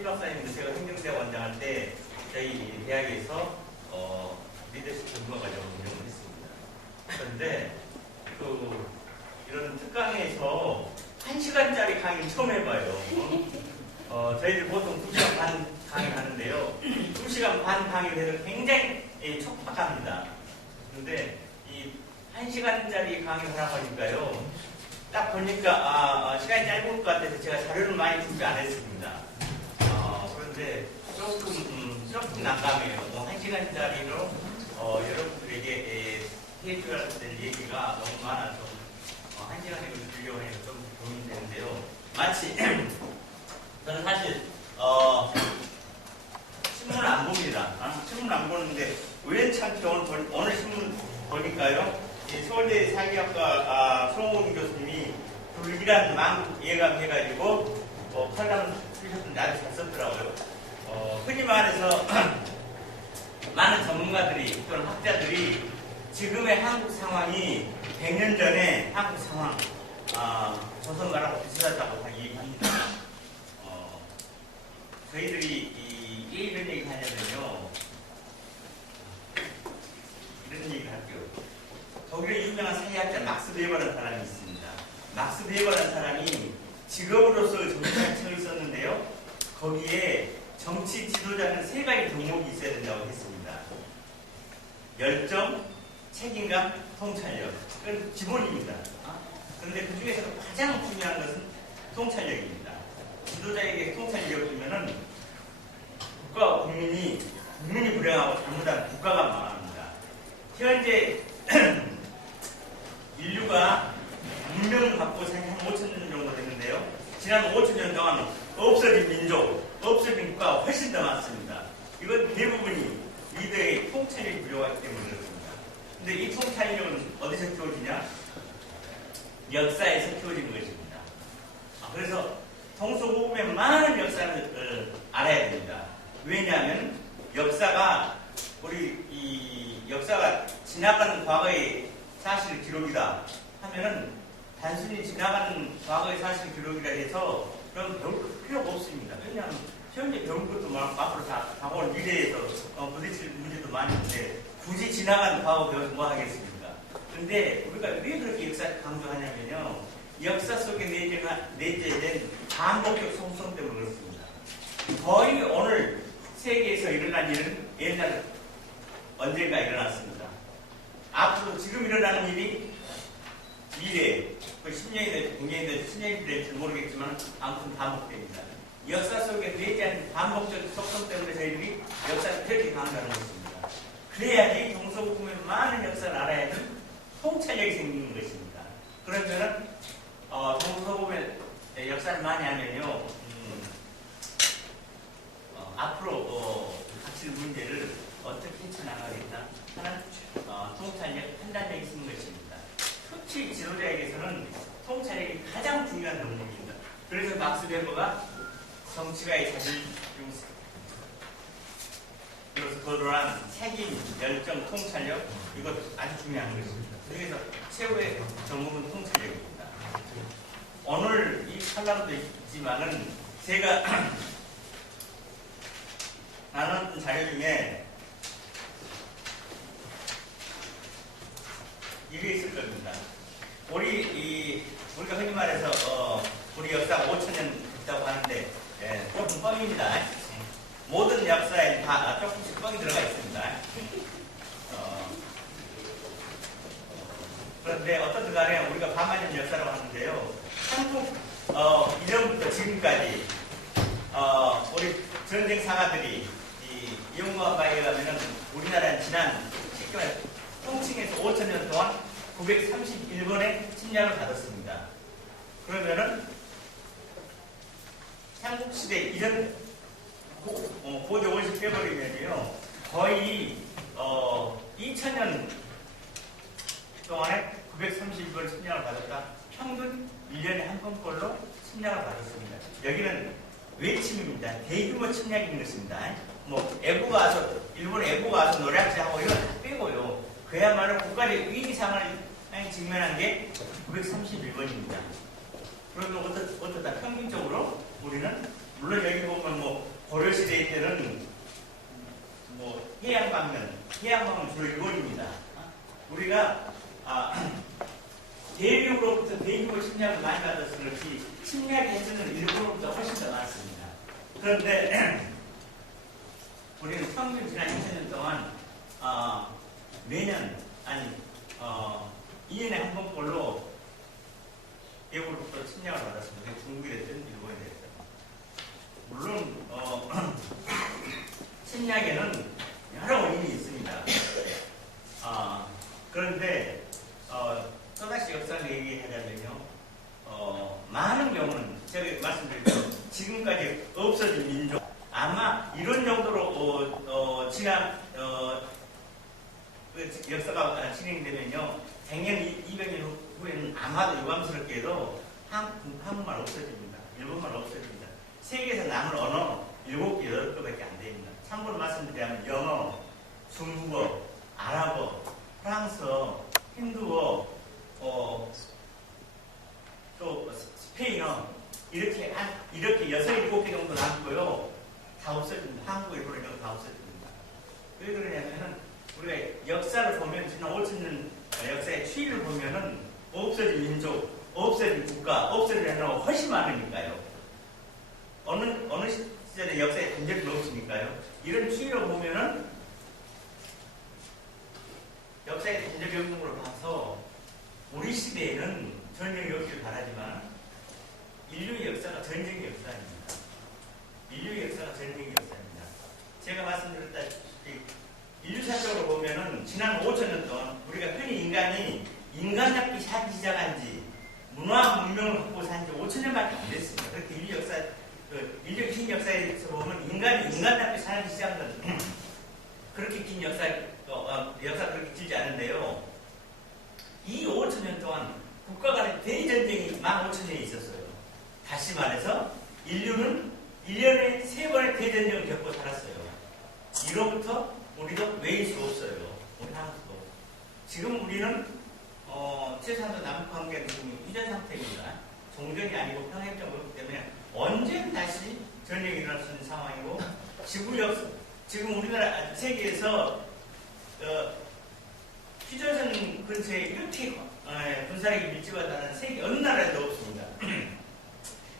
최진 박사님도 제가 행정대 원장할 때 저희 대학에서 리더십 전문가 과정을 운영을 했습니다. 그런데 이런 특강에서 1시간짜리 강의 처음 해봐요. 저희들 보통 2시간 반 강의 하는데요. 2시간 반 강의를 해도 굉장히 촉박합니다. 그런데 이 1시간짜리 강의를 하라고 하니까요. 딱 보니까 시간이 짧을 것 같아서 제가 자료를 많이 준비 안 했습니다. 그런데 조금 난감해요. 1시간짜리로 여러분들에게 해줘야 될 얘기가 너무 많아서 1시간에 주려고 해서 좀 고민되는데요. 마치 저는 사실 신문을 안 봅니다. 신문 안 보는데 우연찮게 오늘 신문 보니까요. 서울대 사회학과 송호근 교수님이 불길한 망국 예감해가지고 칼럼을 쓰셨던데 아주 잘 썼더라고요. 흔히 말해서 많은 전문가들이 또는 학자들이 지금의 한국 상황이 100년 전에 한국 상황, 조선말하고 비슷하다고 얘기합니다. 저희들이 왜 이런 얘기 하냐면요. 이런 얘기를 할게요. 독일의 유명한 사회학자 막스 베버라는 사람이 있습니다. 막스 베버라는 사람이 직업으로서 정치학 책을 썼는데요. 거기에 정치 지도자는 3가지 덕목이 있어야 된다고 했습니다. 열정, 책임감, 통찰력. 그건 기본입니다. 그런데 그 중에서도 가장 중요한 것은 통찰력입니다. 지도자에게 통찰력이 없으면은 국가와 국민이 불행하고 잘못하면 국가가 망합니다. 현재 인류가 문명을 갖고 산 한 5,000년 정도 됐는데요. 지난 5,000년 동안 없어진 민족, 없어진 국가가 훨씬 더 많습니다. 이건 대부분이 리더의 통찰력이 부족하기 때문에 그렇습니다. 근데 이 통찰력은 어디서 키워지냐? 역사에서 키워지는 것입니다. 그래서 동서고금의 많은 역사를 알아야 됩니다. 왜냐하면 역사가 역사가 지나가는 과거의 사실 기록이다 하면은 단순히 지나가는 과거의 사실 기록이라 해서 그럼 배울 필요가 없습니다. 왜냐하면 현재 배울 것도 많고 앞으로 다가올 미래에서 부딪힐 문제도 많이 있는데 굳이 지나가는 과거 배워서 뭐 하겠습니까? 그런데 우리가 왜 그렇게 역사를 강조하냐면요. 역사 속에 내재된 반복적 속성 때문에 그렇습니다. 거의 오늘 세계에서 일어난 일은 옛날 언젠가 일어났습니다. 앞으로 지금 일어나는 일이 미래에 10년이 될지 9년이 될지 10년이 될지 모르겠지만 아무튼 반복됩니다. 역사 속에 내재한 반복적 속성 때문에 저희들이 역사를 그렇게 강조하는 것입니다. 그래야지 동서고금의 많은 역사를 알아야지 통찰력이 생기는 것입니다. 그러면은 동서고금의 역사를 많이 하면요. 앞으로 닥칠 문제를 어떻게 헤쳐나가겠다 하는 통찰력, 판단력이 있는 것입니다. 특히 지도자에게서는 통찰력이 가장 중요한 덕목입니다. 그래서 막스 베버가 정치가의 자질로서 거론한 책임, 열정, 통찰력 이것 아주 중요한 것입니다. 그래서 최후의 덕목은 통찰력입니다. 오늘 이 칼럼도 있지만은 제가 나눴던 자료 중에 이게 있을 겁니다. 우리가 흔히 말해서 우리 역사가 5,000년 됐다고 하는데 조금 뻥입니다. 모든 역사에 다 조금씩 뻥이 들어가 있습니다. 그런데 어떤 간에 우리가 반만년 역사라고 하는데요. 한국 이전부터 지금까지 우리 전쟁 상하들이 이용과 바에 가면은 우리나라는 지난 10개월 통칭에서 5,000년 동안 931번의 침략을 받았습니다. 그러면은 삼국시대 이전 고대 50 빼버리면요 거의 2,000년 동안에 931번 침략을 받았다. 평균 1년에 한 번꼴로 침략을 받았습니다. 여기는 외침입니다. 대규모 침략인 것입니다. 애국가 와서 일본 애국가 와서 노래학자하고 이건 다 빼고요. 그야말로 국가의 위기 상황을 직면한 게 931번입니다. 그러면 어떻다 평균적으로 우리는 물론 여기 보면 해양방면 주로 일본입니다. 우리가 대륙으로부터 대륙을 침략을 많이 받아서 그렇지 침략의 횟수는 일본보다 훨씬 더 많습니다. 그런데 우리는 평균 지난 20년 동안 매년 2년에 한 번꼴로 대륙으로부터 침략을 받았습니다. 중국이 됐든 일본이 됐든. 물론 침략에는 여러 원인이 있습니다. 그런데 또다시 역사를 얘기하자면요, 많은 경우는 제가 말씀드렸죠. 지금까지 없어진 민족, 아마 이런 정도로 지난 역사가 진행되면요, 100년, 200년 후에는 아마도 유감스럽게도 한국말 없어집니다. 일본말 없어집니다. 세계에서 남은 언어 7개, 8개밖에 안 됩니다. 참고로 말씀드리자면 영어, 중국어, 아랍어, 프랑스어, 힌두어, 또 스페인어 이렇게 6, 7개 정도 남고요. 다 없어집니다. 한국에 보내면 다 없어집니다. 왜 그러냐면은 우리가 역사를 보면 지난 5천년 역사의 추이를 보면은 없어진 민족, 없어진 국가, 없어진 나라가 훨씬 많으니까요. 어느 시절의 역사에 단절이 없으니까요. 이런 추이를 보면은 역사의 단절이 없는 걸로 봐서 우리 시대에는 전쟁이 없길 바라지만 인류의 역사가 전쟁의 역사입니다. 인류의 역사가 전쟁의 역사입니다. 제가 말씀드렸다시피 인류사적으로 보면은 지난 5천년 동안 우리가 흔히 인간이 인간답게 살기 시작한 지 문화 문명을 갖고 산 지 5천년밖에 안 됐습니다. 그렇게 인류 긴 역사에서 보면 인간이 인간답게 살기 시작한 건 그렇게 긴 역사가 그렇게 길지 않은데요. 이 5천년 동안 국가 간의 대전쟁이 15,000년이 있었어요. 다시 말해서 인류는 1년에 3번의 대전쟁을 겪고 살았어요. 이로부터 우리도 외일 수 없어요. 우리 한국도. 지금 우리는 최소한도 남북관계는 지금 휴전 상태입니다. 종전이 아니고 평행적으로 그렇기 때문에 언제 다시 전쟁이 일어날 수 있는 상황이고 지금 우리나라 세계에서 휴전선 근처에 이렇게 군사력이 밀집하다는 세계 어느 나라에도 없습니다.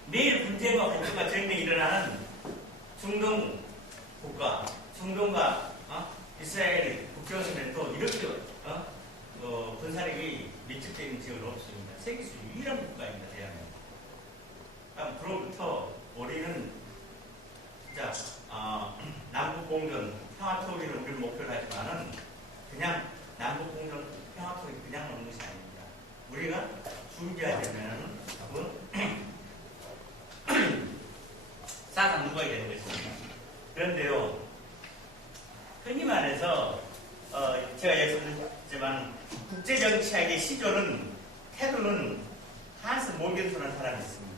매일 분쟁과 관점과 전쟁이 일어나는 중동 국가, 중동과 이스라엘 국경선에도 이렇게 군사력이 밀집되어 있는 지역은 없습니다. 세계에서 유일한 국가입니다. 대한민국. 그로부터 우리는 진짜 남북공존 평화통일을 우리를 목표로 하지만은 그냥 남북공존 평화통일 그냥 놓는 것이 아닙니다. 우리가 준비하려면 그건 사상 누가야 되는 것입니다. 그런데요, 흔히 말해서 제가 말씀드렸지만 국제정치학의 시조는 태도는 한스 모겐스라는 사람이 있습니다.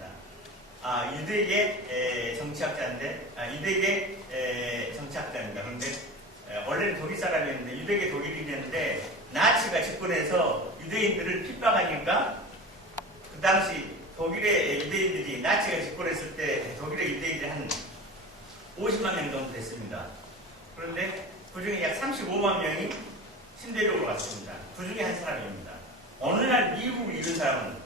유대계 정치학자인데 유대계 정치학자입니다. 그런데 원래는 독일 사람이었는데 유대계 독일인이었는데 나치가 집권해서 유대인들을 핍박하니까 그 당시 독일의 유대인들이 나치가 집권했을 때 독일의 유대인들이 한 50만 명 정도 됐습니다. 그런데 그 중에 약 35만 명이 신대륙으로 갔습니다. 그 중에 한 사람입니다. 어느 날 미국을 이룬 사람은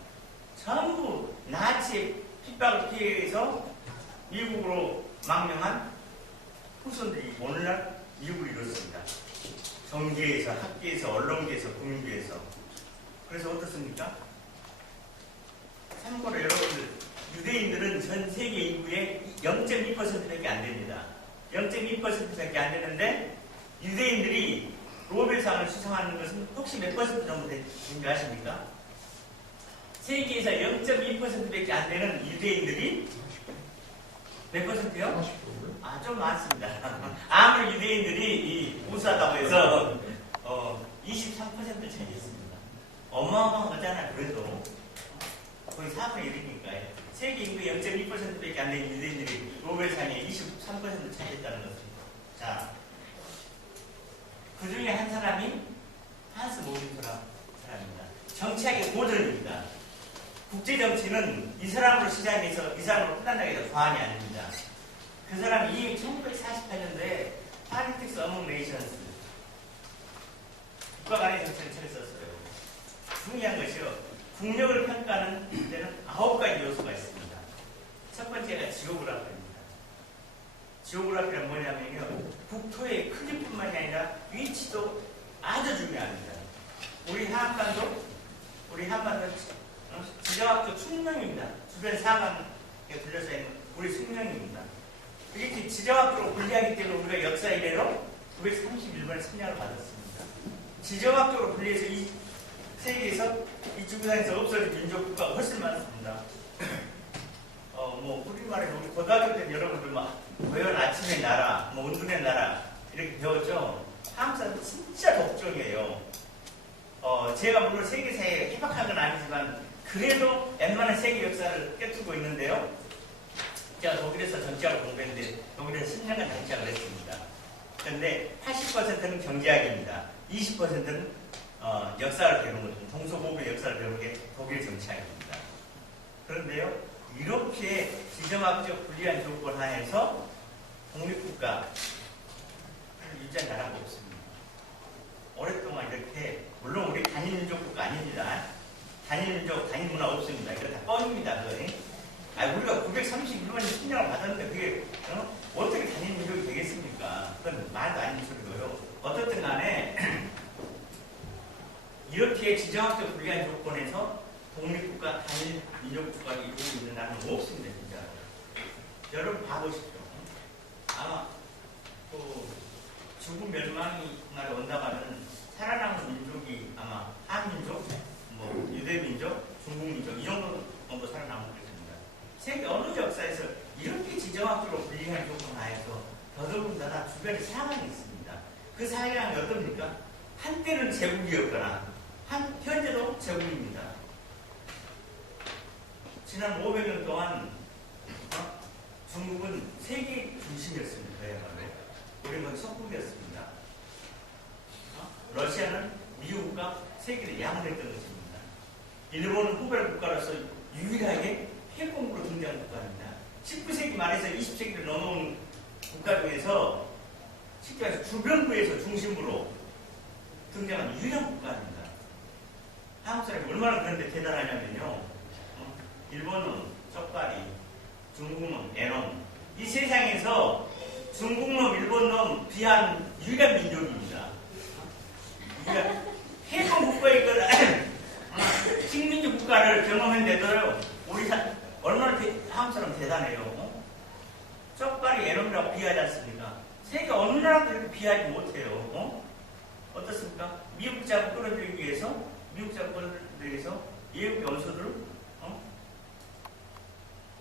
전부 나치의 핍박을 피해서 미국으로 망명한 후손들이 오늘날 미국을 이뤘습니다. 정계에서, 학계에서, 언론계에서, 국민계에서. 그래서 어떻습니까? 참고로 여러분들, 유대인들은 전 세계 인구의 0.2%밖에 안 됩니다. 0.2%밖에 안 되는데 유대인들이 노벨상을 수상하는 것은 혹시 몇 퍼센트 정도 되는지 아십니까? 세계에서 0.2%밖에 안 되는 유대인들이 몇 퍼센트요? 좀 많습니다. 아무리 유대인들이 우수하다고 해서 23%를 차지했습니다. 어마어마한 거잖아요. 그래도 거의 4분의 1이니까요. 세계 인구의 0.2%밖에 안 되는 유대인들이 노벨상에 23%를 차지했다는 것입니다. 자, 그 중에 한 사람이 한스 모겐스라는 사람입니다. 정치학의 고전입니다. 국제정치는 이 사람으로 시작해서 이 사람으로 끝난다고 해서 과언이 아닙니다. 그 사람이 이미 1948년도에 Politics Among Nations. 국가 간의 정책을 썼어요. 중요한 것이요. 국력을 평가하는 데는 9가지 요소가 있습니다. 첫 번째가 지오그래피입니다. 지오그래피란 뭐냐면요. 국토의 크기뿐만이 아니라 위치도 아주 중요합니다. 우리 한반도, 지정학적 측량입니다. 주변 상황에 둘러싸 있는 우리 측량입니다. 이렇게 지정학적으로 분리하기 때문에 우리가 역사 이래로 931번의 측량을 받았습니다. 지정학적으로 분리해서 이 세계에서 이 지구상에서 없어진 민족국가가 훨씬 많습니다. 우리말에 우리 고등학교 때 여러분들 막 고연 아침의 나라, 운둔의 나라 이렇게 배웠죠. 한국 사람 진짜 독종이에요. 제가 물론 세계사에 해박한 건 아니지만 그래도 웬만한 세계 역사를 꿰뚫고 있는데요. 제가 독일에서 정치학을 공부했는데 독일에서 10년간 정치학을 했습니다. 그런데 80%는 경제학입니다. 20%는 역사를 배우는 거죠. 동서고구의 역사를 배우는 게 독일 정치학입니다. 그런데요. 이렇게 지정학적 불리한 조건 하에서 독립국가를 유지한 나라가 없습니다. 오랫동안 이렇게 물론 우리 단일민족국가 아닙니다. 단일민족, 단일문화 없습니다. 이거 다 뻥입니다. 우리가 931번의 신장을 받았는데 그게 어떻게 단일민족이 되겠습니까? 그건 말도 아닌 소리고요. 어떻든 간에 이렇게 지정학적 불리한 조건에서 독립국가, 단일민족국가를 이루고 있는 나라는 없습니다. 진짜. 여러분 봐보십시오. 아마 중국 멸망이 날에 온다가는 살아남은 민족이 아마 한민족, 유대민족, 중국민족 이 정도 살아남을 것입니다. 세계 어느 역사에서 이렇게 지정학적으로 불리한 조건 하에서 더더군다나 주변에 상황이 있습니다. 그 상황이 어떻습니까? 한때는 제국이었거나 현재도 제국입니다. 지난 500년 동안 중국은 세계 중심이었습니다. 우리는 석국이었습니다. 러시아는 미국과 세계를 양분했던 것입니다. 일본은 후발 국가로서 유일하게 해공으로 등장한 국가입니다. 19세기 말에서 20세기를 넘어온 국가 중에서 쉽게 말해서 주변부에서 중심으로 등장한 유일한 국가입니다. 한국 사람이 얼마나 그런데 대단하냐면요. 일본은 쪽발이, 중국은 애놈. 이 세상에서 중국놈, 일본놈 비한 유일한 민족입니다. 해방 국가의 식민지 국가를 경험했는데도요, 우리 얼마나 한국 사람 대단해요. 쪽발이 애놈이라고 비하지 않습니까? 세계 어느 나라도 이렇게 비하지 못해요. 어떻습니까? 미국 자국 끌어들이기 위해서, 외국의 원수들을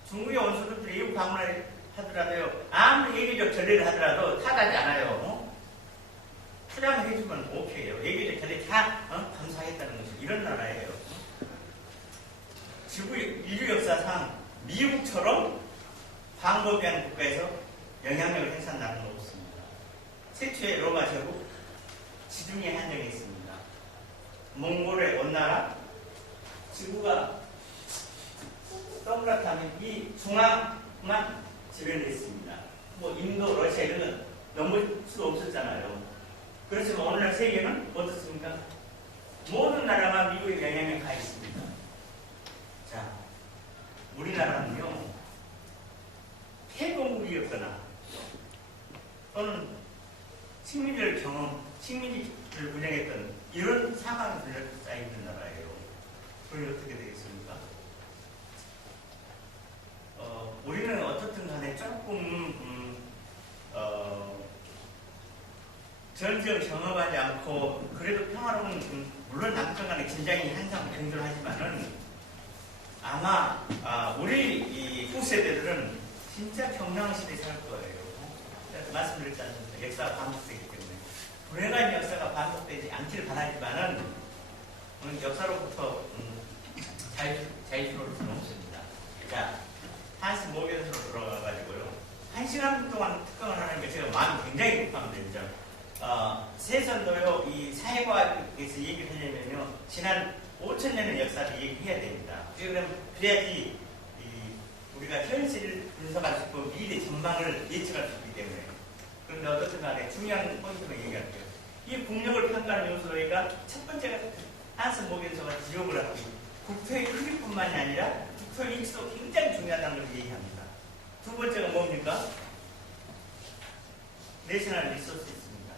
중국의 원수들도 외국 방문을 하더라도요, 아무리 예계적 전례를 하더라도 타가지 않아요. 출항을 해주면 오케이요. 예계적 전례 다 감사하겠다는 것이 이런 나라예요. 지구 인류 역사상 미국처럼 방법이한 국가에서 영향력을 행사한 나라는 없습니다. 최초의 로마 제국 지중해 한정에 있습니다. 몽골의 원나라 지구가 동그랗다면 이 중앙만 지배되어 있습니다. 인도, 러시아 이런 건 넘을 수가 없었잖아요. 그렇지만 오늘날 세계는 어떻습니까? 모든 나라가 미국의 영향력에 가 있습니다. 자, 우리나라는요, 해공국이었거나 또는 식민지를 운영했던 이런 상황이 둘러싸여 있는 나라예요. 그럼 어떻게 되겠습니까? 우리는 어떻든 간에 조금 전쟁을 경험하지 않고 그래도 평화로운 물론 남북 간의 긴장이 항상 공존하지만은 아마 우리 이 후세대들은 진짜 평화로운 시대에 살 거예요. 말씀드렸지 않습니까? 역사가 반복되기 때문에 불행한 역사가 반복되지 않기를 바라지만은 역사로부터 자유스러울 수는 없습니다. 자, 한시 모견으로 들어가가지고요. 1시간 동안 특강을 하는 게 제가 마음이 굉장히 급합니다. 세선도요, 이 사회과학에서 얘기를 하려면요, 지난 5,000년의 역사를 얘기해야 됩니다. 그래야지 우리가 현실을 분석할 수 있고 미래 전망을 예측할 수 있기 때문에. 그런데 어떻든 간에 중요한 포인트만 얘기할게요. 이 국력을 평가하는 요소가 첫 번째가 한스 모겐서가 지적을 하고 국토의 크기뿐만이 아니라 국토의 위치도 굉장히 중요하다는 걸 얘기합니다. 두 번째가 뭡니까? 내셔널 리소스 있습니다.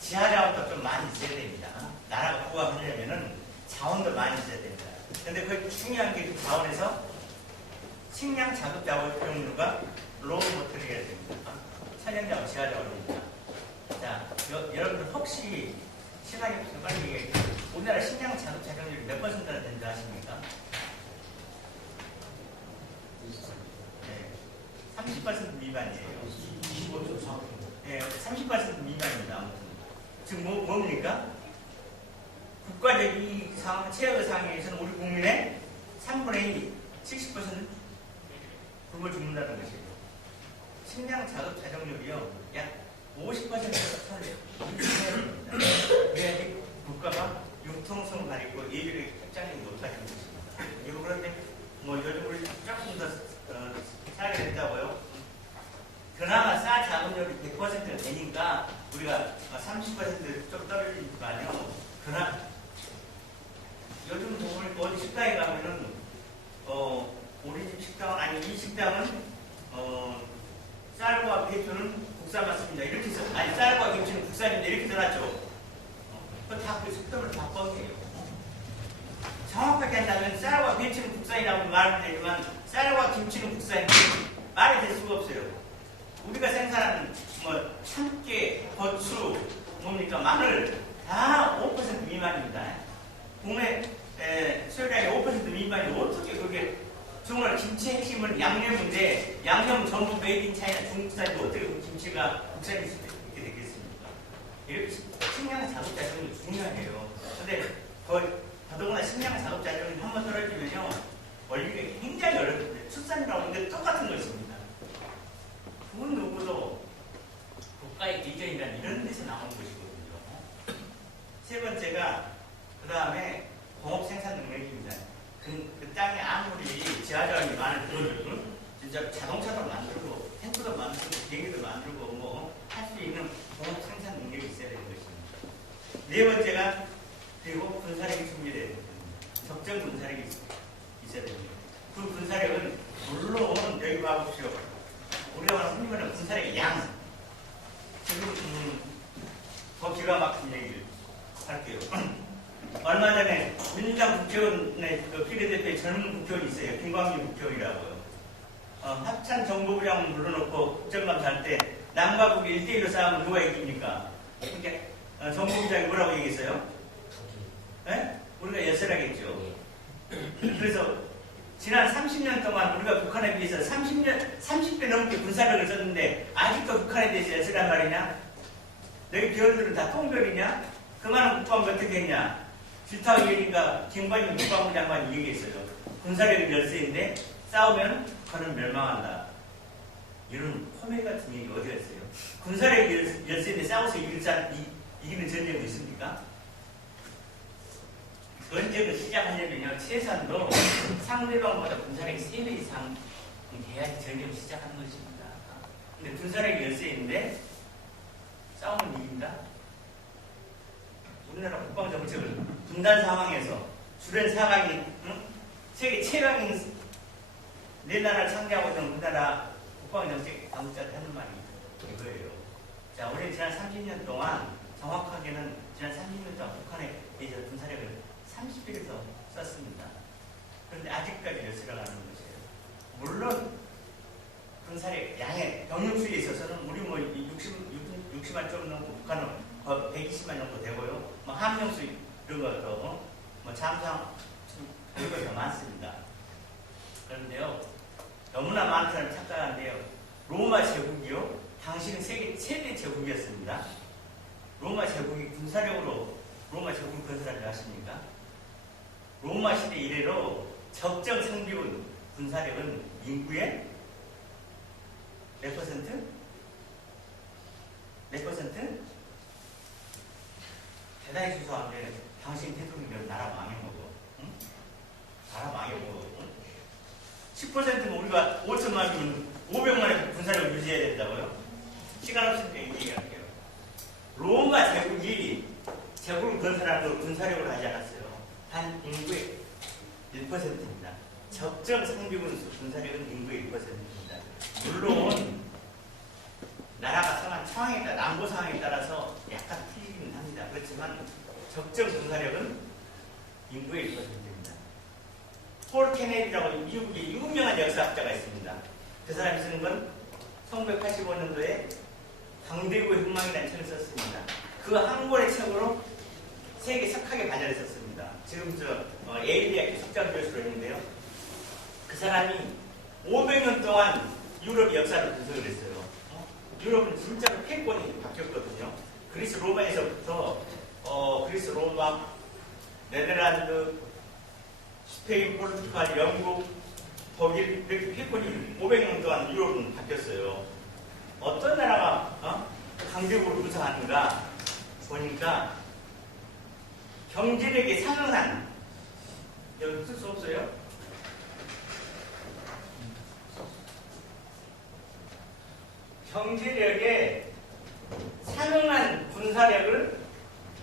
지하자원도 좀 많이 있어야 됩니다. 나라가 부각하려면은 자원도 많이 있어야 됩니다. 그런데 그 중요한 게 그 자원에서 식량 자급 자원 효용료가 로우 모터리얼이 됩니다. 천연자원, 지하자원입니다. 자, 여러분들 혹시 시간이 없으면 빨리 얘기해 주세요. 우리나라 식량 자급 자정률이 몇 %나 되는지 아십니까? 네, 30% 미만이에요. 25.4%. 네, 30% 미만입니다. 아무튼. 지금 뭡니까? 국가적 이 최악의 상황에서는 우리 국민의 3분의 1, 70%는 굶어 죽는다는 것이에요. 식량 자급 자정률이요, 약 50%가 터져요. 그래야지 국가가 융통성을 가리고 예비력 협장력이 높아지는 것입니다. 이거 그런데 뭐 요즘 우리 조금 더 살게 됐다고요? 그나마 쌀 자급률이 100%가 되니까 우리가 30%좀 떨어지지만요. 그러나 요즘 보면 어디 식당에 가면은 우리 집 식당은 아니 이 식당은 쌀과 배추는 국산 맞습니다. 이렇게 해서 아니 쌀과 김치는 국산인데 이렇게 써놨죠. 다그 속도를 다 뻥이에요. 정확하게 한다면 쌀과 배추는 국산이라고 말하면 되지만 쌀과 김치는 국산인데 말이 될 수가 없어요. 우리가 생산하는 뭐 참깨, 고추, 뭡니까 마늘 다 5% 미만입니다. 국내 수요량이 5% 미만이 어떻게 그게 정말 김치 핵심은 양념인데 양념 전부 메이드 인 차이나 중국산인데 어떻게 김치가 국산일 수 있게 되겠습니까? 이렇게 식량 자급 자정이 중요해요. 근데 더더구나 식량 자급 자정이 한번 떨어지면요 원리가 굉장히 어렵습니다. 출산이라고 하는 게 똑같은 것입니다. 그 누구도 국가의 비전이란 이런 데서 나온 것이거든요. 세 번째가 그 다음에 공업 생산 능력입니다. 그 땅에 아무리 지하자원이 많은 그런 진짜 자동차도 만들고 탱크도 만들고 비행기도 만들고 뭐 할 수 있는 공업 생산 능력이 있어야 되는 것입니다. 네 번째가 그리고 군사력이 준비돼야 됩니다. 적정 군사력이 있어야 됩니다. 그 군사력은 물론 여기 봐보십시오. 우리가 흔히말하는 군사력의 양. 지금 더 기가 막힌 얘기를 할게요. 얼마 전에 민주당 국회의원의 비례대표의 젊은 국회의원이 있어요. 김광규 국회의원이라고요. 합참 정보부장을 불러놓고 국정감사할 때 남과 북이 1대1로 싸우면 누가 이깁니까? 그러니까 정보부장이 뭐라고 얘기했어요? 네? 우리가 여설하겠죠. 그래서 지난 30년 동안 우리가 북한에 비해서 30배 넘게 군사력을 썼는데 아직도 북한에 대해서 여설한 말이냐? 너희 별들은 다 똥별이냐? 그 많은 국방부 어떻게 했냐? 질타의 일인가 김관영 국방부 장관이 얘기했어요. 군사력이 열세인데 싸우면 북한은 멸망한다. 이런 코미디 같은 얘기 어디가 있어요? 군사력이 열세인데 싸워서 이기는 전쟁이 있습니까? 전쟁을 시작하려면요 최소한도 상대방보다 군사력이 3배 이상 돼야지 전쟁을 시작하는 것입니다. 근데 군사력이 열세인데 싸우면 이긴다? 우리나라 국방정책을 분단 상황에서 주변 사강이 세계 최강인 네 나라를 상대하고 있는 우리나라 국방정책 당국자들 하는 말이 이거예요. 자, 우리는 지난 30년 동안 정확하게는 지난 30년 동안 북한에 대해서 군사력을 30배를 더 썼습니다. 그런데 아직까지 열세를 하는 것이에요. 물론 군사력 양의 병력수에 있어서는 우리 뭐 60만 좀 넘고 북한은 120만 정도 되고요. 뭐 함정수 이런 것도 뭐 잠수함 이런 거 더 많습니다. 그런데요 너무나 많은 사람이 착각하는데요. 로마 제국이요 당시는 세계 최대 제국이었습니다. 로마 제국이 군사력으로 로마 제국을 건설하지 않습니까? 로마 시대 이래로 적정 상비군 군사력은 인구의 몇 퍼센트? 몇 퍼센트? 대단히 수소한데 당신 대통령이 나라 망해먹어. 응? 나라 망해먹어. 응? 10%면 우리가 5천만이면 500만의 군사력을 유지해야 된다고요? 시간 없을 때 얘기할게요. 로마 제국이 제국을 건설하고 군사력을 하지 않았어요. 한 인구의 1%입니다. 적정 상비군 군사력은 인구의 1%입니다. 물론 나라가 상한 상황에 따라 남부 상황에 따라서 약간 틀리긴 합니다. 그렇지만 적정 군사력은 인구의 1%입니다. 폴 케네디라고 미국의 유명한 역사학자가 있습니다. 그 사람이 쓰는 건 1985년도에 강대국의 흥망이라는 책을 썼습니다. 그 한 권의 책으로 세계 석학의 반열을 썼습니다. 지금 예일 대학교 석장 교수로 했는데요. 그 사람이 500년 동안 유럽 역사를 분석을 했어요. 유럽은 진짜로 패권이 바뀌었거든요. 그리스 로마에서부터 그리스 로마, 네덜란드, 스페인, 포르투갈, 영국, 독일 이렇게 패권이 500년 동안 유럽은 바뀌었어요. 어떤 나라가 강대국으로 구성하는가 보니까 경제력에 상응한 여기 쓸 수 없어요? 경제력에 상응한 군사력을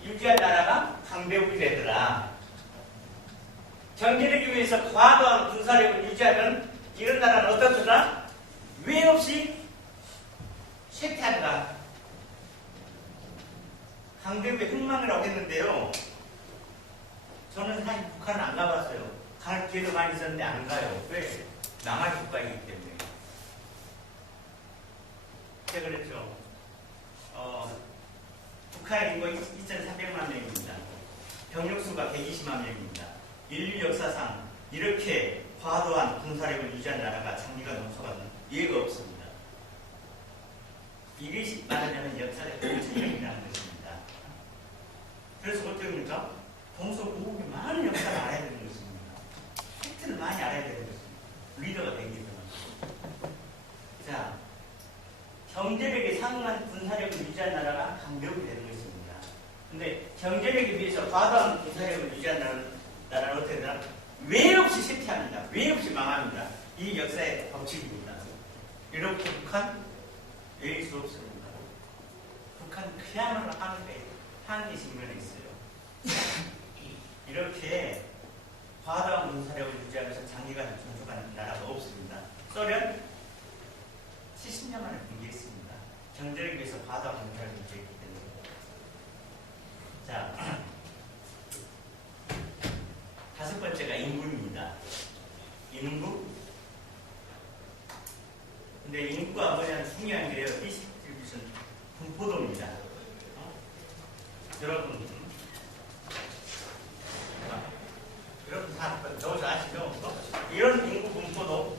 유지한 나라가 강대국이 되더라. 경제력에 비해서 과도한 군사력을 유지하면 이런 나라는 어떻더라? 왜 없이 쇠퇴한다. 강대국의 흥망이라고 했는데요. 저는 사실 북한은 안 가봤어요. 갈 기회도 많이 있었는데 안 가요. 왜? 망할 국가이기 때문에. 제가 그랬죠. 북한의 인구가 2,400만 명입니다. 병력수가 120만 명입니다. 인류 역사상 이렇게 과도한 군사력을 유지한 나라가 장기가 넘쳐가는 예가 없습니다. 이것이 말하자면 역사적 전쟁이라는 것입니다. 그래서 어떻습니까? 동서고국이 많은 역사를 알아야 되는 것입니다. 팩트를 많이 알아야 되는 것입니다. 리더가 되기 위해서는. 자, 경제력에 상응한 군사력을 유지한 나라가 강대국이 되는 것입니다. 근데 경제력에 비해서 과도한 군사력을 유지한 나라는 어떻게 되나? 왜 없이 쇠퇴합니다. 왜 없이 망합니다. 이 역사의 법칙입니다. 이렇게 북한 외일 수 없습니다. 북한 그야말로 한계 직면에 있어요. 이렇게 과도한 군사력을 유지하면서 장기간 존속하는 나라가 없습니다. 소련 70년 만에 붕괴했습니다. 경제력에 비해서 과도한 군사력을 유지했기 때문에. 자, 다섯 번째가 인구입니다. 인구. 근데 인구가 뭐냐면 중요한 게요. 디스트리뷰션 분포도입니다. 여러분 다 저기서 아시죠? 이런 인구 분포도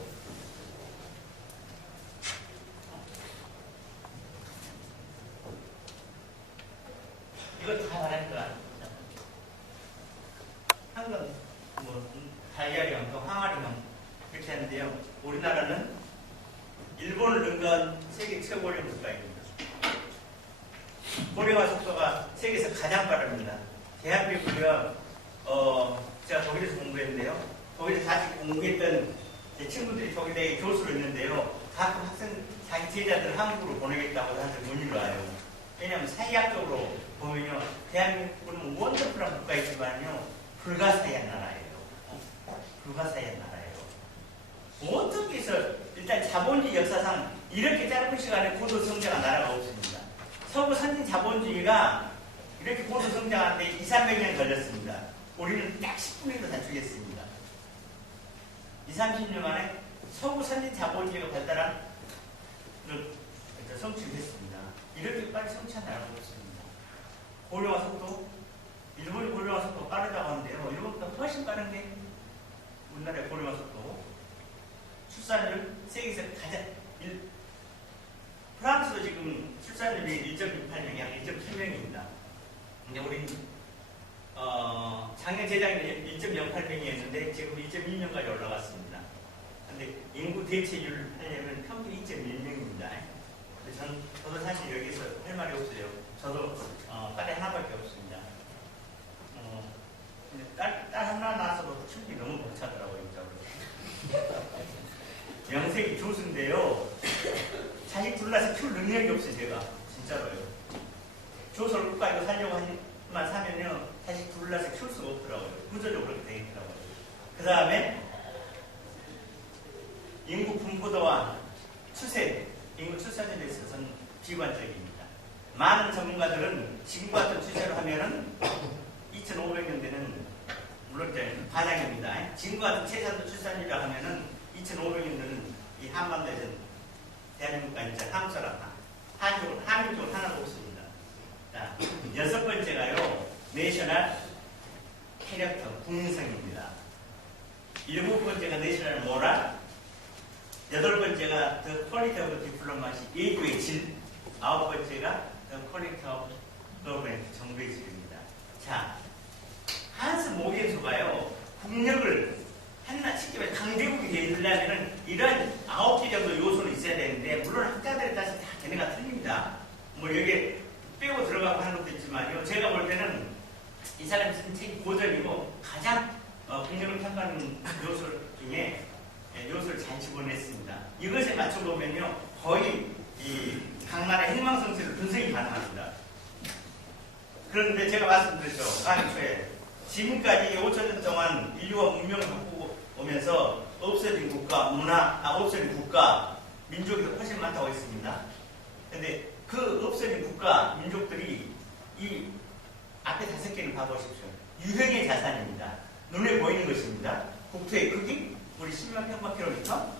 이거 다 말할 거야. 한건 달걀형, 또 항아리형 이렇게 하는데요. 우리나라는 일본을 능가한 세계 최고령 국가입니다. 고령화 속도가 세계에서 가장 빠릅니다. 대한민국이요. 제가 독일에서 공부했는데요. 독일에서 같이 공부했던 제 친구들이 독일에 교수로 있는데요. 가끔 학생 자기 제자들 한국으로 보내겠다고 사실 문의를 와요. 왜냐하면 사회학적으로 보면요. 대한민국은 원더풀한 국가이지만요. 불가사의한 나라예요. 불가사의한 나라예요. 어떻게 해서 일단 자본주의 역사상 이렇게 짧은 시간에 고도 성장한 나라가 없습니다. 서구 선진 자본주의가 이렇게 고도 성장하는데 200~300년이 걸렸습니다. 우리는 딱 10분에도 단축했습니다. 20~30년 만에 서구 선진 자본주의가 발달한 성취를 했습니다. 이렇게 빨리 성취한 나라가 없습니다. 고령화 속도, 일본이 고령화 속도 빠르다고 하는데요. 일본보다 훨씬 빠른 게 우리나라의 고령화 속도. 출산율 세계에서 가장 프랑스도 지금 출산율이 1.68명, 약 1.7명입니다. 근데 우리는 작년 재작년 1.08명이었는데 지금 1.1명까지 올라갔습니다. 근데 인구 대체율 하려면 평균 2.1명입니다. 저도 사실 여기서 할 말이 없어요. 저도 딸이 하나밖에 없습니다. 근데 딸 하나 낳아서도 키우기 너무 벅차더라고요. 명색이 교수인데요. 자식 둘 낳아서 불러서 키울 능력이 없어요. 제가 진짜로요. 조설 국가에도 살려고 한만 사면요 다시 불러서 키울 수가 없더라고요. 구조적으로 그렇게 되어 있더라고요. 그 다음에 인구 분포도와 추세, 인구 추세에 있어서는 비관적입니다. 많은 전문가들은 지금 같은 추세로 하면은 2500년대는 물론 이제 반향입니다. 지금 같은 최상도 출산이라 하면은 2500년대는 이 한반도에서 대한민국과 이제 한민 쪽은 하나도 없습니다. 자, 6번째가요, 내셔널 캐릭터, 국민성입니다. 7번째가 내셔널 모랄, 8번째가 더 퀄리티 오브 디플로마시, 예교의 질, 9번째가 더 퀄리티 오브 거버넌스, 정부의 질입니다. 자, 한스 모겐소가요, 국력을 하나 쉽게 말해 강대국이 되려면 이런 9개 정도 요소는 있어야 되는데, 물론 학자들에 따라서 다 걔네가 틀립니다. 뭐 여기에 빼고 들어가고 하는 것도 있지만요, 제가 볼 때는 이 사람이 쓴 책이 고전이고 가장 국력을 평가하는 요소 중에 요소를 잘 집어냈습니다. 이것에 맞춰보면요, 거의 이 각 나라의 흥망성쇠를 분석이 가능합니다. 그런데 제가 말씀드렸죠, 강초에 지금까지 5천년 동안 인류가 문명을 바꾸고 오면서 없어진 국가, 없어진 국가, 민족이 훨씬 많다고 했습니다. 그런데 그 없어진 국가, 민족들이 이 앞에 5개를 봐보십시오. 유형의 자산입니다. 눈에 보이는 것입니다. 국토의 크기, 우리 10만 평방킬로미터,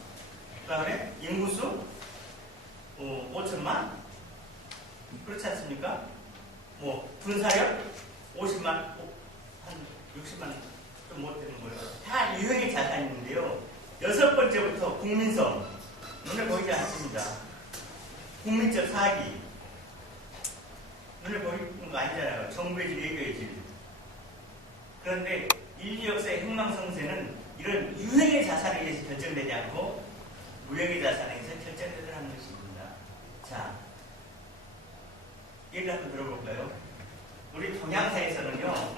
그 다음에 인구수 5천만, 그렇지 않습니까? 뭐 군사력 50만, 한 60만 좀 못 되는 거예요. 다 유형의 자산인데요. 6번째부터 국민성, 눈에 보이지 않습니다. 국민적 사기, 눈에 보이는 거 아니잖아요. 정부의 질, 외교의 질. 그런데 인류 역사의 흥망성쇠는 이런 유형의 자산에 의해서 결정되지 않고 무형의 자산에 의해서 결정되더라는 것입니다. 자, 얘기를 한번 들어볼까요? 우리 동양사에서는요,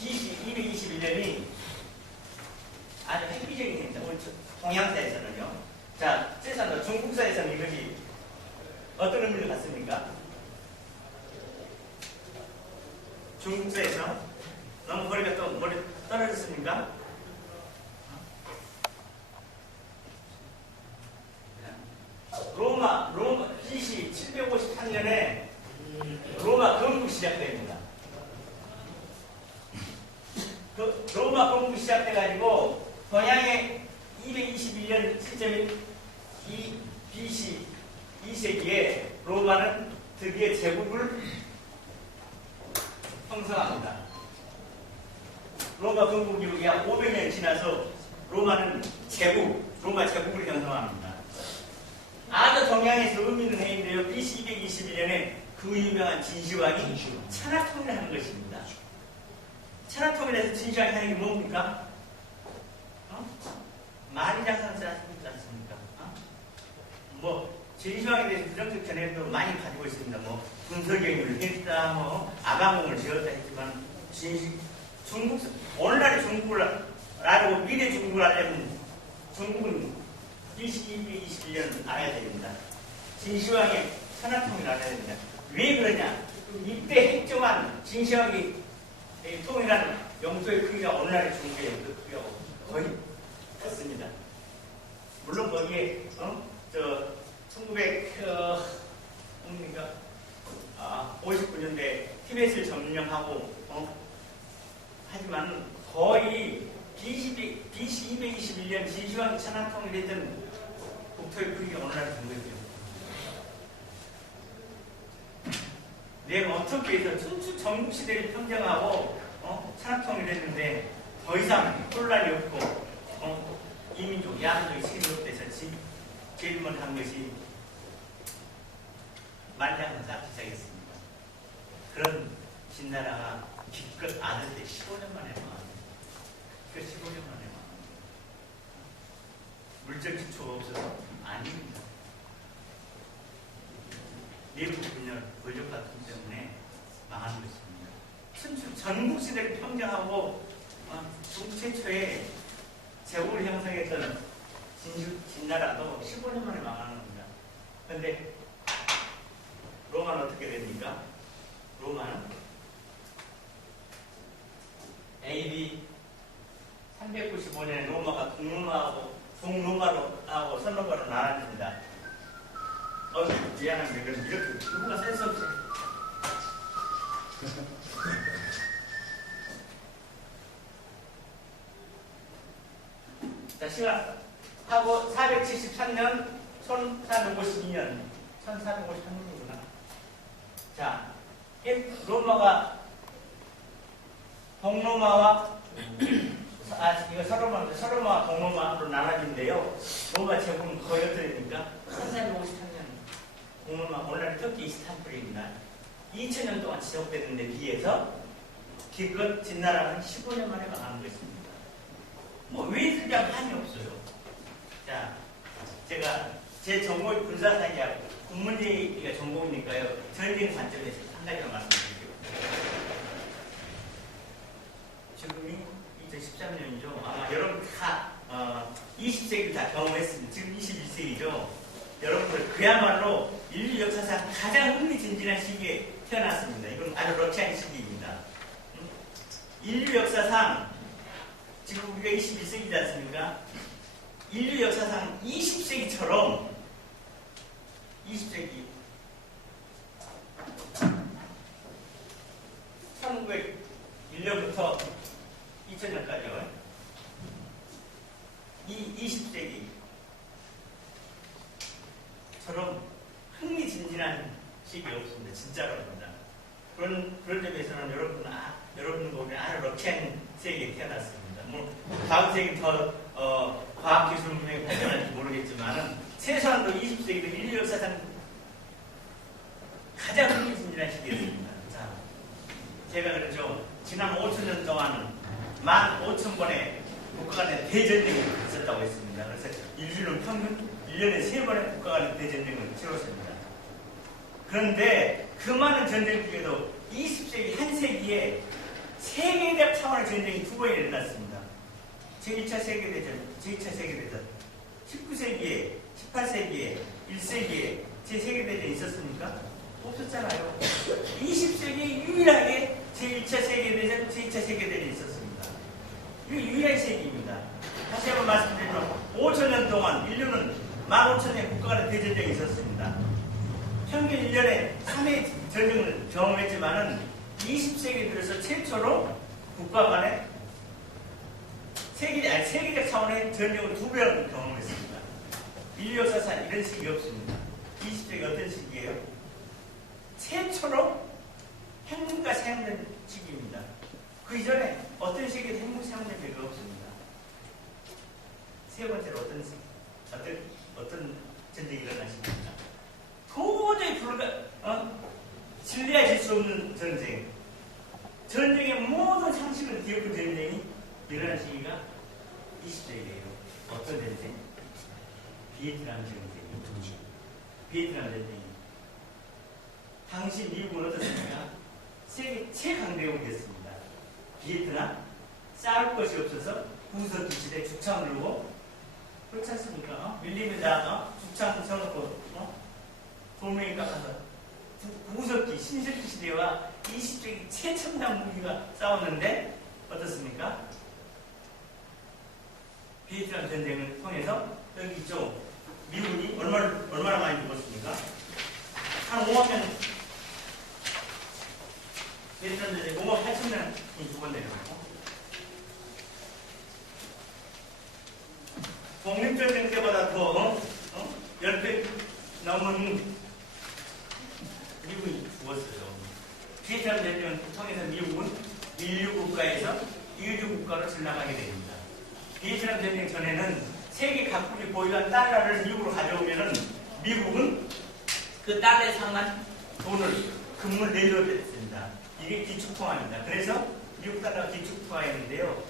221년이 아주 획기적인 해입니다. 우리 동양사에서는요. 자, 세상도 중국사에서는 이것이 어떤 의미를 갖습니까? 중국사에서 너무 머리 떨어졌습니까? 로마 BC 753년에 로마 건국 시작됩니다. 그 로마 건국 시작돼가지고 동양의 221년 시점인 BC 2세기에 로마는 드디어 제국을 형성합니다. 로마 건국 이후에 약 500년 지나서 로마는 로마 제국을 형성합니다. 아주 동양에서 의미 있는 해인데요. BC 221년에 그 유명한 진시황이 천하통일을 하는 것입니다. 천하통일에서 진시황이 하는 게 뭡니까? 만리장성을 쓰지 않습니까? 뭐 진시황에 대해서 부정적 전해도 많이 가지고 있습니다. 뭐 군설경유를 했다, 뭐 아방공을 지었다 했지만 오늘날의 중국을 알고 미래 중국을 알려면 중국은 BC 221년 알아야 됩니다. 진시황의 천하통일을 알아야 됩니다. 왜 그러냐? 이때 핵정한 진시황이 통일한 영토의 크기가 오늘날의 중국의 영토 크기가 거의 컸습니다. 물론 거기에 1959년대 티베트를 점령하고 하지만 거의 BC 221년 진시황이 천하통일했던 국토의 크기가 오늘날의 중국이죠. 내가 어떻게 해서 춘추 전국시대를 평정하고 천하통일했는데 더 이상 혼란이 없고 이민족, 야민족이 세력돼서 제일 먼저 한 것이 만장을 쌓기 시작했습니다. 그런 진나라가 기껏 아는데 15년 만에 망합니다. 그 15년 만에 망합니다. 물적 기초가 없어서 아닙니다. 내부 분열, 권력 다툼 때문에 망하는 것입니다. 춘추 전국 시대를 평정하고 중국 최초의 제국을 형성했던 진나라도 15년 만에 망하는 겁니다. 근데 로마는 어떻게 됩니까? 로마는 AD 395년에 로마가 동로마하고 서로마로 나눠집니다. 미안합니다. 그럼 이렇게 누구가 센스 없이. 자, 시간하고 473년, 1452년이구나. 자, 로마가 동로마와 이거 서로마와 동로마로 나눠진대요. 로마 제국은 거의 어떠니까 1453년 동로마 오늘날 터키 이스탄불입니다. 2000년 동안 지속되는 데 비해서 기껏 진나라는 15년 만에 망한 것입니다. 왜 있는지 한이 없어요. 자, 제가 제 전공이 군사사기하고 국문제가 전공이니까요. 전쟁 관점에서 한 가지만 말씀드릴게요. 지금이 2013년이죠. 아마 여러분 다 20세기를 다 경험했습니다. 지금 21세기죠. 여러분들 그야말로 인류 역사상 가장 흥미진진한 시기에 태어났습니다. 이건 아주 럭키한 시기입니다. 인류 역사상 지금 우리가 21세기지 않습니까? 인류 역사상 20세기처럼 20세기 1901년부터 2000년까지요. 이 20세기처럼 흥미진진한 시기가 없습니다. 진짜로입니다. 그런 점에서는 여러분 보면 아주 럭키한 세계에 태어났습니다. 다음 세기 더 과학기술 문명이 발전할지 모르겠지만은 최소한도 20세기도 인류 역사상 가장 흥미진진한 시기였습니다. 자, 제가 그랬죠. 지난 5천년 동안 15,000번의 국가 간의 대전쟁이 있었다고 했습니다. 그래서 인류는 평균 1년에 3번의 국가 간의 대전쟁을 치렀습니다. 그런데 그 많은 전쟁 중에도 20세기 한 세기에 세계적 차원의 전쟁이 2번이나 일어났습니다. 제1차 세계대전, 제2차 세계대전, 19세기에, 18세기에, 1세기에 제2세계대전이 있었습니까? 없었잖아요. 20세기에 유일하게 제1차 세계대전, 제2차 세계대전이 있었습니다. 이게 유일한 세기입니다. 다시 한번 말씀드리면 5천년 동안 인류는 15,000년 국가 간의 대전쟁이 있었습니다. 평균 1년에 3회 전쟁을 경험했지만은 20세기 들어서 최초로 국가 간의 세계적 차원의 전쟁을 2배를 경험했습니다. 인류 역사상 이런 시기 없습니다. 20세기 어떤 시기예요? 최초로 핵무기가 사용된 시기입니다. 그 이전에 어떤 시기에도 핵무기 사용된 적이 없습니다. 세 번째로 어떤 전쟁이 일어나십니까? 도저히 진리하실 수 없는 전쟁. 전쟁의 모든 상식을 뒤엎은 전쟁이 일어난 시기가 20세기예요. 어떤 전쟁? 비에트남 전쟁. 비에트남 전쟁. 당시 미국은 어떻습니까? 세계 최강대국이었습니다. 비에트남 싸울 것이 없어서 구석기 시대 죽창 들고 그렇지 않습니까? 밀리면 죽창 세워놓고 돌멩이 깎아서 구석기 신석기 시대와 20세기 최첨단 무기가 싸웠는데 어떻습니까? 비에트남 전쟁을 통해서 여기 있죠. 미국이 얼마나 많이 죽었습니까? 한 5만 명, 비에트남 전쟁 5만 8천 명이 죽었네요. 독립전쟁 때보다 더 10배 넘은 미국이 죽었어요. 비에트남 전쟁을 통해서 미국은 인류 국가에서 이주 국가로 전락하게 됩니다. 비에트남 전쟁 전에는 세계 각국이 보유한 달러를 미국으로 가져오면은 미국은 그 달러에 상한 금을 내려줬습니다. 이게 기축통화입니다. 그래서 미국 달러가 기축통화였는데요.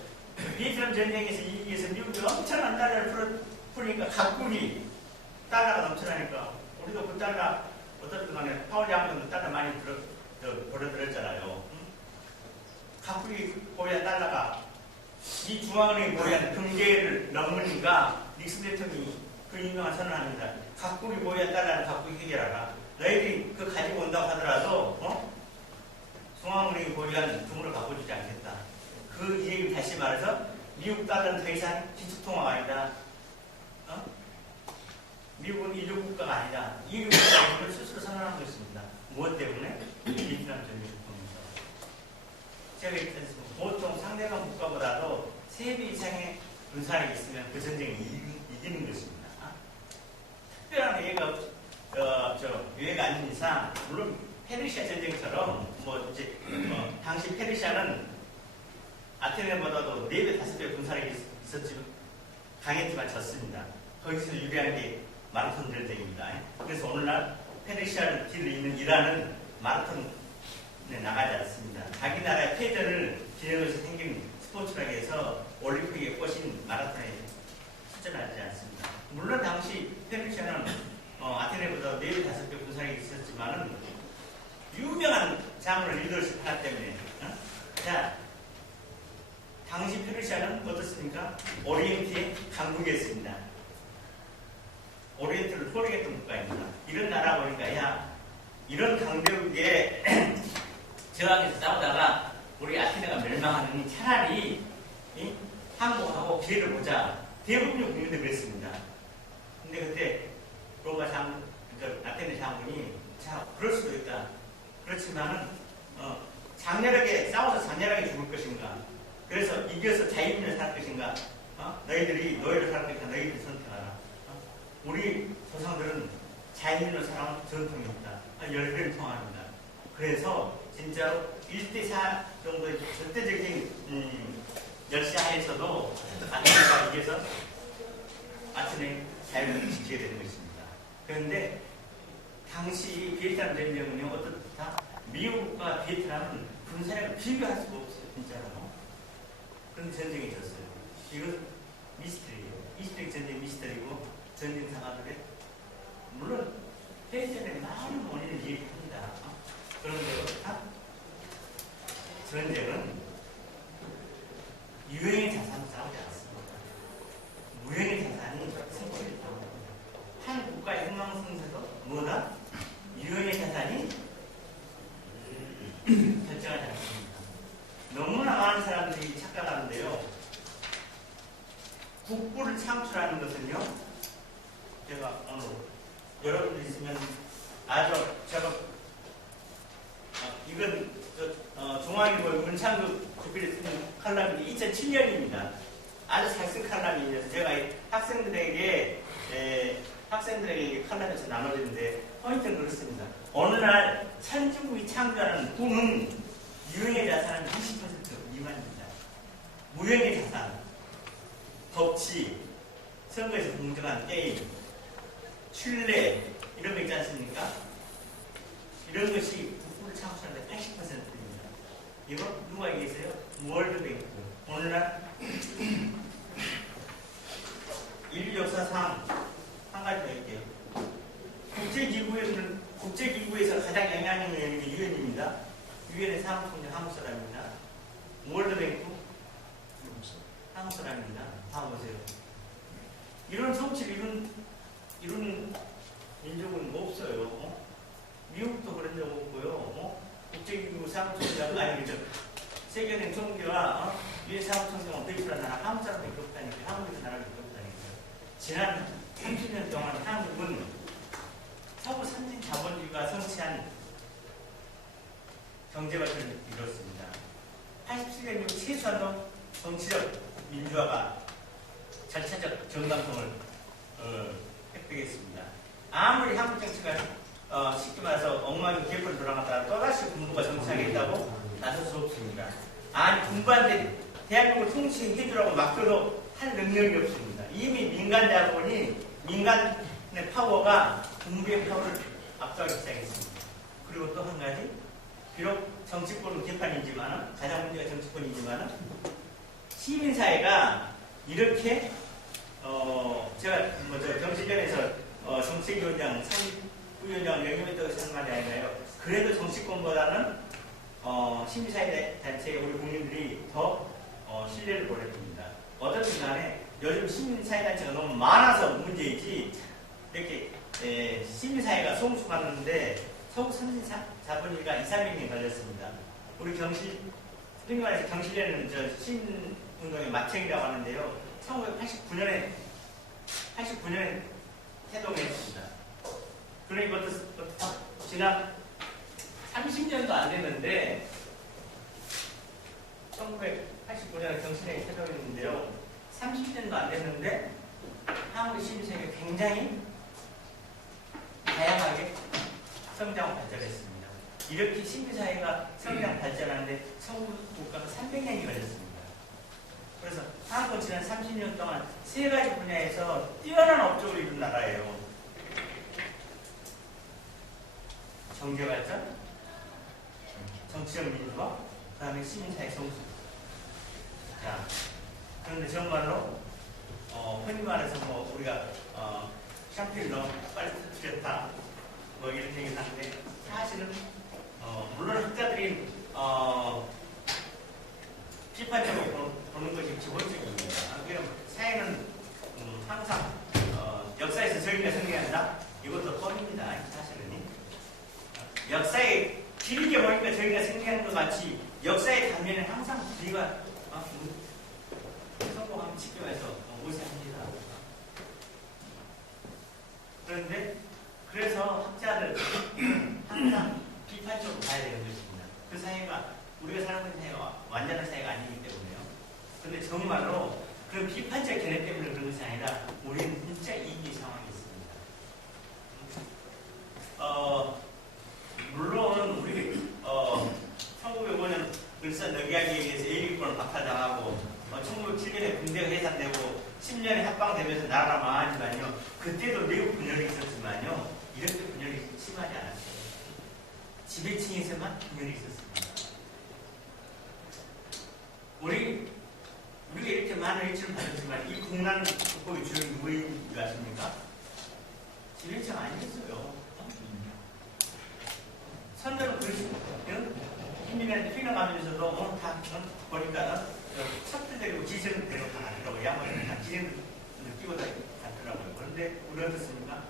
비에트남 전쟁에서 이기해서 미국이 엄청난 달러를 풀으니까 각국이 달러가 넘쳐나니까 우리도 그 달러 어떻든 간에 파월 양반도 달러 많이 벌어들였잖아요. 각국이 보유한 달러가 이 중앙은행이 보유한 금괴를 넘으니까 닉슨 대통령이 그 유명한 선언을 합니다. 각국이 모였다라는 각국이 해결하라. 너희들이 그 가지고 온다고 하더라도 중앙은행이 보유한 금으로 바꿔주지 않겠다. 그 얘기를 다시 말해서 미국 달러는 더 이상 기축통화가 아니다. 미국은 인류국가가 아니다. 이 국가를 스스로 선언하고 있습니다. 무엇 때문에? 베트남 전쟁을 통해서. 제가 얘기했습니다. 보통 상대방 국가보다도 3배 이상의 군사력이 있으면 그 전쟁을 이기는 것입니다. 특별한 예가 아닌 이상, 물론 페르시아 전쟁처럼 당시 페르시아는 아테네보다도 4배, 5배 군사력이 있었지만 강했지만 졌습니다. 거기서 유리한 게 마라톤 전쟁입니다. 그래서 오늘날 페르시아를 뒤를 잇는 이란은 마라톤에 나가지 않습니다. 자기 나라의 패전을 기념해서 생긴 스포츠라고 해서 올림픽에 꽂힌 마라톤에 출전하지 않습니다. 물론 당시 페르시아는 아테네보다 4배, 5배 군사력이 있었지만은 유명한 장군을 리더십 하나 때문에 자, 당시 페르시아는 어떻습니까? 오리엔트의 강국이었습니다. 오리엔트를 포획했던 국가입니다. 이런 나라 보니까 야, 이런 강대국에 저항해서 싸우다가 우리 아테네가 멸망하느니 차라리 항복하고 기회를 보자. 대부분의 국민들이 그랬습니다. 근데 그때 로마 아테네 장군이 자, 그럴 수도 있다. 그렇지만은 장렬하게 싸워서 장렬하게 죽을 것인가? 그래서 이겨서 자유민을 살 것인가? 너희들이 노예를 살 것인가? 너희들이 선택하라. 우리 조상들은 자유민을 살아온 전통이 없다. 열배를 통합니다. 그래서 진짜로 1대4 정도의 절대적인 열시하에서도 아테네가 이겨서 아테네 자유민을 지키게 되는 것입니다. 그런데 당시 비에트남 전쟁은요, 어떻다? 미국과 비에트남은 군사력을 비교할 수가 없어요, 진짜로. 그런 전쟁이 졌어요. 이건 미스터리예요. 20세기 전쟁 미스터리고, 전쟁 상황들에 물론 패전에 많은 원인을 얘기합니다. 그런데 전쟁은 유형의 자산을 싸우지 않습니다. 무형의 자산이 승리를 싸웁니다. 한 국가의 흥망성쇠도 뭐다? 유형의 자산이 결정하지 않습니다. 너무나 많은 사람들이 착각하는데요. 국부를 창출하는 것은요, 제가 여러분들 있으면 제가 이건 중앙일보 문창극 주필에 쓰는 칼럼이 2007년입니다. 아주 잘 쓴 칼럼이어서 제가 학생들에게 칼럼에서 나눠주는데 포인트는 그렇습니다. 어느 날 천주국이 창조하는 꿈은 유형의 자산은 20% 미만입니다. 무형의 자산, 법치, 선거에서 공정한 게임, 신뢰 이런 거 있지 않습니까? 이런 것이 국부를 창출하는데 80%입니다. 이거 누가 얘기했어요? 월드뱅크. 오늘날 인류 역사상 한 가지 더 있게요. 국제기구에서 가장 영향력 있는 게 유엔입니다. 유엔의 사무총장 한국 사람입니다. 월드뱅크 한국 사람입니다. 다 보세요. 이런 정치를 이룬 민족은 없어요. 미국도 그런 적 없고요. 국제기구 사무총장 세계은행 총재와 유엔 사무총장은 베이프라는 나라 한국 사람밖에 없다니까. 한국에서 나라를 없다니까. 지난 30년 동안 한국은 서구 선진 자본주의가 성취한 경제발전을 이뤘습니다. 87년 이후 최소한도 정치적 민주화가 절차적 정당성을 획득했습니다. 아무리 한국 정치가 쉽게 말해서 엉망인 개표를 돌아갔다가 또다시 군부가 정치하겠다고 나설 수 없습니다. 아니 군부한테 대한민국을 통치해주라고 맡겨도 할 능력이 없습니다. 이미 민간 자본이 민간의 파워가 군부의 파워를 압도하기 시작했습니다. 그리고 또 한 가지 비록 정치권은 개판이지만 가장 문제가 정치권이지만 시민사회가 이렇게 제가 정치권에서 정책위원장, 상임위원장 영입했다고 하는 말이 아니라요. 그래도 정치권보다는 시민사회 단체의 우리 국민들이 더 신뢰를 보내줍니다. 어쨌든 간에 요즘 시민사회 단체가 너무 많아서 문제이지 이렇게 시민사회가 성숙하는데 서구 선진 자본주의가 2, 3년이 걸렸습니다. 우리 흔히 말해서 경실련은 저 시민운동의 마청이라고 하는데요. 1989년에 태동했습니다. 그러니까 지난 30년도 안 됐는데 1989년에 경실련이 태동했는데요. 30년도 안 됐는데 한국 시민사회가 굉장히 다양하게 성장 발전했습니다. 이렇게 시민사회가 성장 발전하는데 서구 국가가 300년이 걸렸습니다. 그래서 한국은 지난 30년 동안 세 가지 분야에서 뛰어난 업적을 이룬 나라예요. 경제발전, 정치적 민주화, 그 다음에 시민사회 성숙. 자, 그런데 정말로 흔히 말해서 뭐 우리가 샴페인 너무 빨리 터뜨렸다 뭐 이런 얘기를 하는데 사실은 물론 학자들이 비판적으로 보는 것이 기본적입니다. 그럼 사회는 항상 역사에서 정의가 승리한다? 이것도 뻔입니다. 사실은 역사에 길게 보니까 정의가 승리하는 것 같이 역사의 단면에 항상 우리가 성공하면 지켜서 우세합니다. 그런데 그래서 학자들 항상 비판적으로 봐야 되는 것입니다. 그 사회가 우리가 살고 있는 사회가 완전한 사회가 아니기 때문에요. 그런데 정말로 그런 비판적 견해 때문에 그런 것이 아니라 우리는 진짜 이기 상황이 있습니다. 물론 우리 1905년 을선 너기하기에 의해서 예비권을 박탈당하고 1907년에 군대가 해산되고 10년에 합방되면서 나라가 망하지만요. 그때도 내국 분열이 있었지만요. 이렇게 분열이 심하지 않았어요. 지배층에서만 분열이 있었습니다. 우리가 이렇게 많은 일치를 받았지만 이 국난 극복의 주역이 누구인 줄 아십니까? 지배층 아니었어요. 선전은 힘이면 휘어가면서도 다 보니까 첩들 데리고 지세를 데리고 다 가더라고요. 양반이 다 지세를 끼고 다 갔더라고요. 그런데 우리 어떻습니까?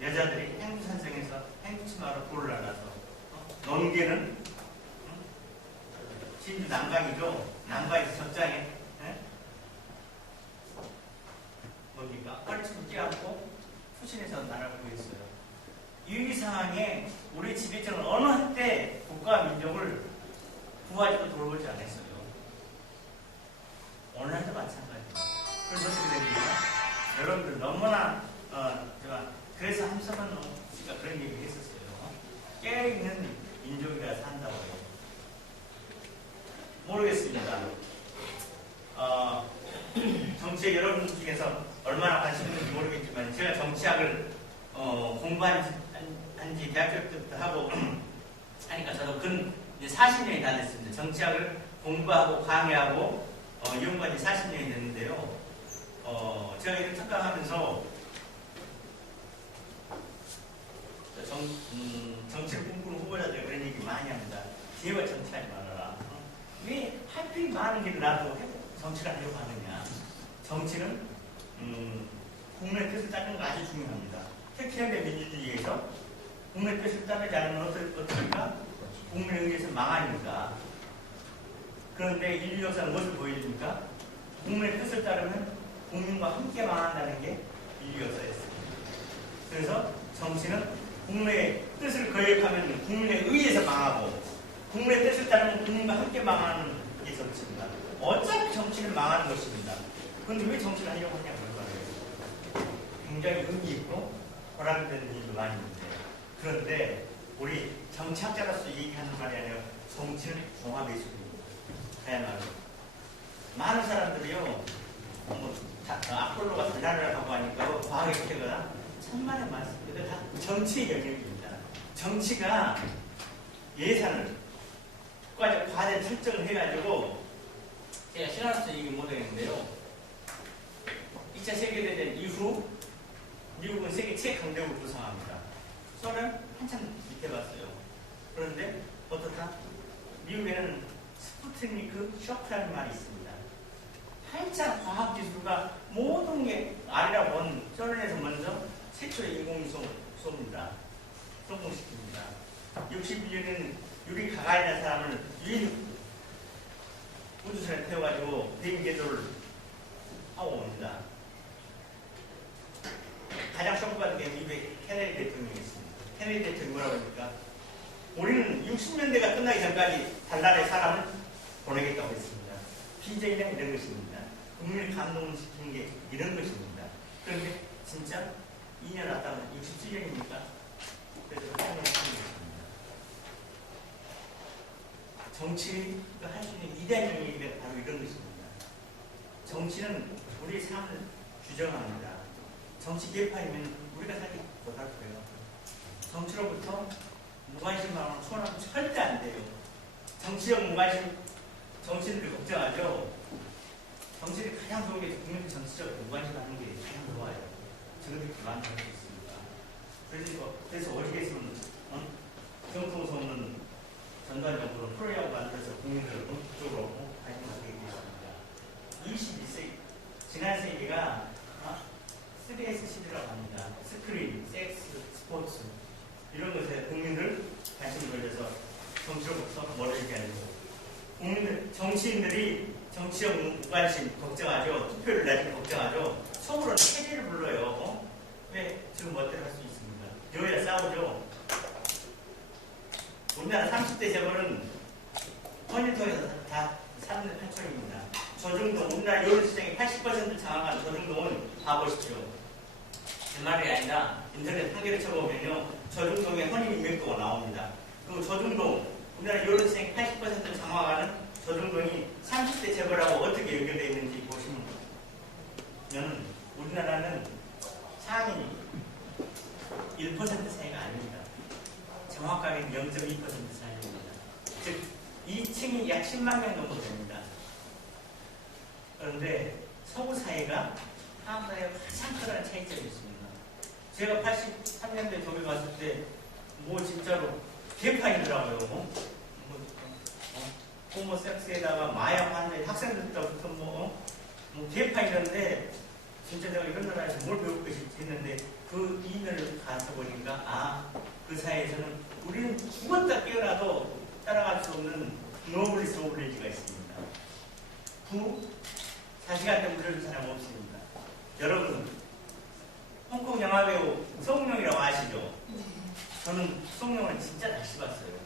여자들이 행주산성에서 행주치마로 볼을 안아서 농계는 진주 남강이죠. 남강에서 적장에 뭡니까? 허리춤을 끼얹고 투신해서 나라를 구했어요. 이 상황에 우리 지배층은 어느 한때 국가와 민족을 구하지도 돌보지 않았어요. 오늘날도 마찬가지입니다. 그래서 어떻게 됩니까? 여러분들 너무나 그래서 함성은 씨가 그런 얘기를 했었어요. 깨어있는 민족이라 산다고 해요. 모르겠습니다. 정치에 여러분 중에서 얼마나 관심 있는지 모르겠지만 제가 정치학을 공부한 지 대학교 때부터 하고 하니까 저도 근 40년이 다 됐습니다. 정치학을 공부하고 강의하고 연구한 지 40년이 됐는데요. 제가 이렇게 특강하면서 정치를 꿈꾸는 후보자들 그런 얘기 많이 합니다. 제발 정치하지 말아라. 왜 하필 많은 길을 놔두고 정치를 하려고 하느냐. 정치는 국민의 뜻을 따르는 거 아주 중요합니다. 특히 현대 민주주의에서 국민의 뜻을 따르지 않으면 어떻습니까? 국민에 의해서 망하니까. 그런데 인류 역사는 무엇을 보여줍니까? 국민의 뜻을 따르면 국민과 함께 망한다는 게 인류 역사였습니다. 그래서 정치는 국민의 뜻을 거역하면 국민에 의해서 망하고 국민의 뜻을 따르면 국민과 함께 망하는 게 정치입니다. 어차피 정치는 망하는 것입니다. 그런데 왜 정치를 하려고 하냐고 말이에요. 굉장히 의미 있고 보람되는 일도 많이 있는데 그런데 우리 정치학자로서 얘기하는 말이 아니라 정치는 종합 예술입니다. 그야말로 많은 사람들이요 아폴로가 달나라를 하고 하니까 과학의 태거나 천만의 말씀 이거 다 정치의 영역입니다. 정치가 예산을 과제 설정을 해가지고 제가 신화로서 얘기 못하겠는데요. 2차 세계대전 이후 미국은 세계 최강대국을 구성합니다. 소련 한참 밑에 봤어요. 그런데 어떻다? 미국에는 스푸트니크 쇼크라는 말이 있습니다. 한참 과학기술과 모든 게 아래라 본 소련에서 먼저 최초의 성공시킵니다. 61년에는 유리 가가인한 사람을 유인 우주선에 태워가지고 비행 제도를 하고 옵니다. 가장 성공한 게 미국의 케네디 대통령이었습니다. 케네디 대통령이 뭐라고 합니까? 우리는 60년대가 끝나기 전까지 달나라에 사람을 보내겠다고 했습니다. 비전이란 이런 것입니다. 국민을 감동시키는 게 이런 것입니다. 그런데 진짜 2년 왔다면 67년입니까? 그래서 생각하는 것입니다. 정치가 할 수 있는 이대한 얘기가 바로 이런 것입니다. 정치는 우리의 삶을 규정합니다. 정치 개파이면 우리가 살기 못할 거예요. 정치로부터 무관심하고 소원하면 절대 안 돼요. 정치적 무관심, 정치인들 걱정하죠. 정치를 가장 좋은 게 국민들 정치적 무관심하는 게 가장 좋아요. 저들이 그만 할수 있습니다. 그래서 어디에서는 정통 소는 전반적으로 프로야구 만들어서 국민들을 그쪽으로 관심하게 되었습니다. 21세기, 지난 세기가 3S 시대라고 합니다. 스크린, 섹스, 스포츠 이런 것에 국민들 관심을 돌려서 정치로부터 멀어지게 하고 국민들, 정치인들이 정치적 무관심 걱정하죠. 투표를 내리기 걱정하죠. 속으로는 체제를 불러요. 왜? 지금 멋대로 할 수 있습니다. 여야 싸우죠. 우리나라 30대 재벌은 허니통에서 다 3대 8천입니다. 조중동, 우리나라 여론시장의 80% 장악한 조중동은 봐보십시오. 제 말이 아니라 인터넷 한겨레 쳐보면요. 조중동의 혼인 인맥도가 나옵니다. 그 조중동, 우리나라 여론시장의 80% 장악하는 조중동이 30대 재벌하고 어떻게 연결되어 있는지 보시면 우리나라는 상인이 1% 사이가 아닙니다. 정확하게 0.2% 사이입니다. 즉 2층이 약 10만 명 정도 됩니다. 그런데 서구 사회가 한국 사회가 가장 크다는 차이점이 있습니다. 제가 83년도에 독일 갔을 때 뭐 진짜로 개파이더라고요. 호모섹스에다가 마약 하는 학생들부터 뭐 개파이는데 진짜 내가 이런 나라에서 뭘 배울 것이 했는데 그 2년을 가서 보니까 그 사회에서는 우리는 죽었다 깨어나도 따라갈 수 없는 노블리스 오블리지가 있습니다. 자식한테 물려준 사람 없습니다. 여러분 홍콩 영화배우 송룡이라고 아시죠? 저는 송룡을 진짜 다시 봤어요.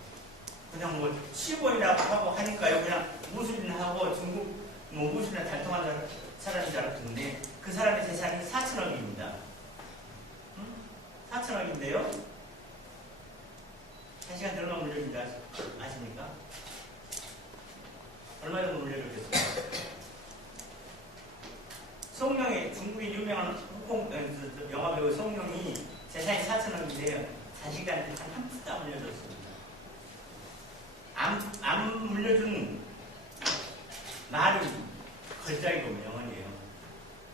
그냥 뭐 시골이라고 하고 하니까요. 그냥 무술인하고 중국 뭐 무술이나 달통하는 사람인 줄 알았는데 그 사람의 재산이 4천억입니다. 4천억인데요. 자식한테 얼마 물려준지 아십니까? 얼마 정도 물려줬겠어요? 송룡이 중국의 유명한 홍콩 영화배우 송룡이 재산이 4천억인데요. 자식한테 한 푼도 안 물려줬습니다. 안 물려준 말이 걸작이고 명언이에요.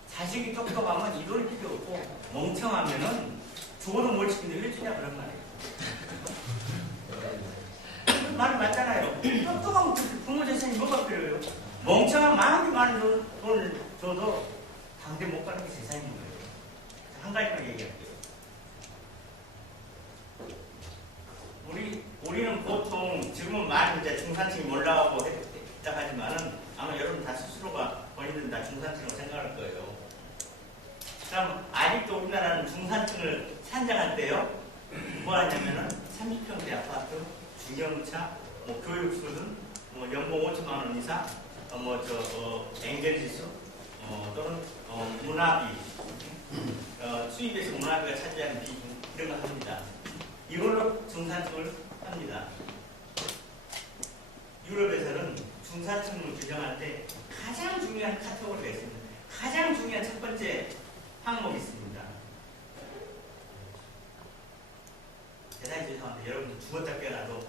자식이 똑똑하면 이럴 필요 없고 멍청하면은 죽어도 뭘 지킨데 왜 주냐 그런 말이에요. 말이 맞잖아요. 똑똑하면 부모 재산이 뭐가 필요해요? 멍청한 마음이 많은 돈을 줘도 당대 못 가는 게 재산인 거예요. 한 가지만 얘기할게요. 우리는 보통 지금은 많이 이제 중산층이 올라가고 했다 하지만은 아마 여러분 다 스스로가 본인들은 다 중산층으로 생각할 거예요. 그럼 아직도 우리나라는 중산층을 산정할 때요. 뭐 하냐면은 30평대 아파트, 중형차, 뭐 교육 수준, 뭐 연봉 5천만 원 이상, 엔겔지수, 또는 문화비, 수입에서 문화비가 차지하는 비중 이런 거 합니다. 이걸로 중산층을 합니다. 유럽에서는 중산층을 규정할 때 가장 중요한 카테고리가 있습니다. 가장 중요한 첫 번째 항목이 있습니다. 대단히 죄송한데 여러분 죽었다 깨어나도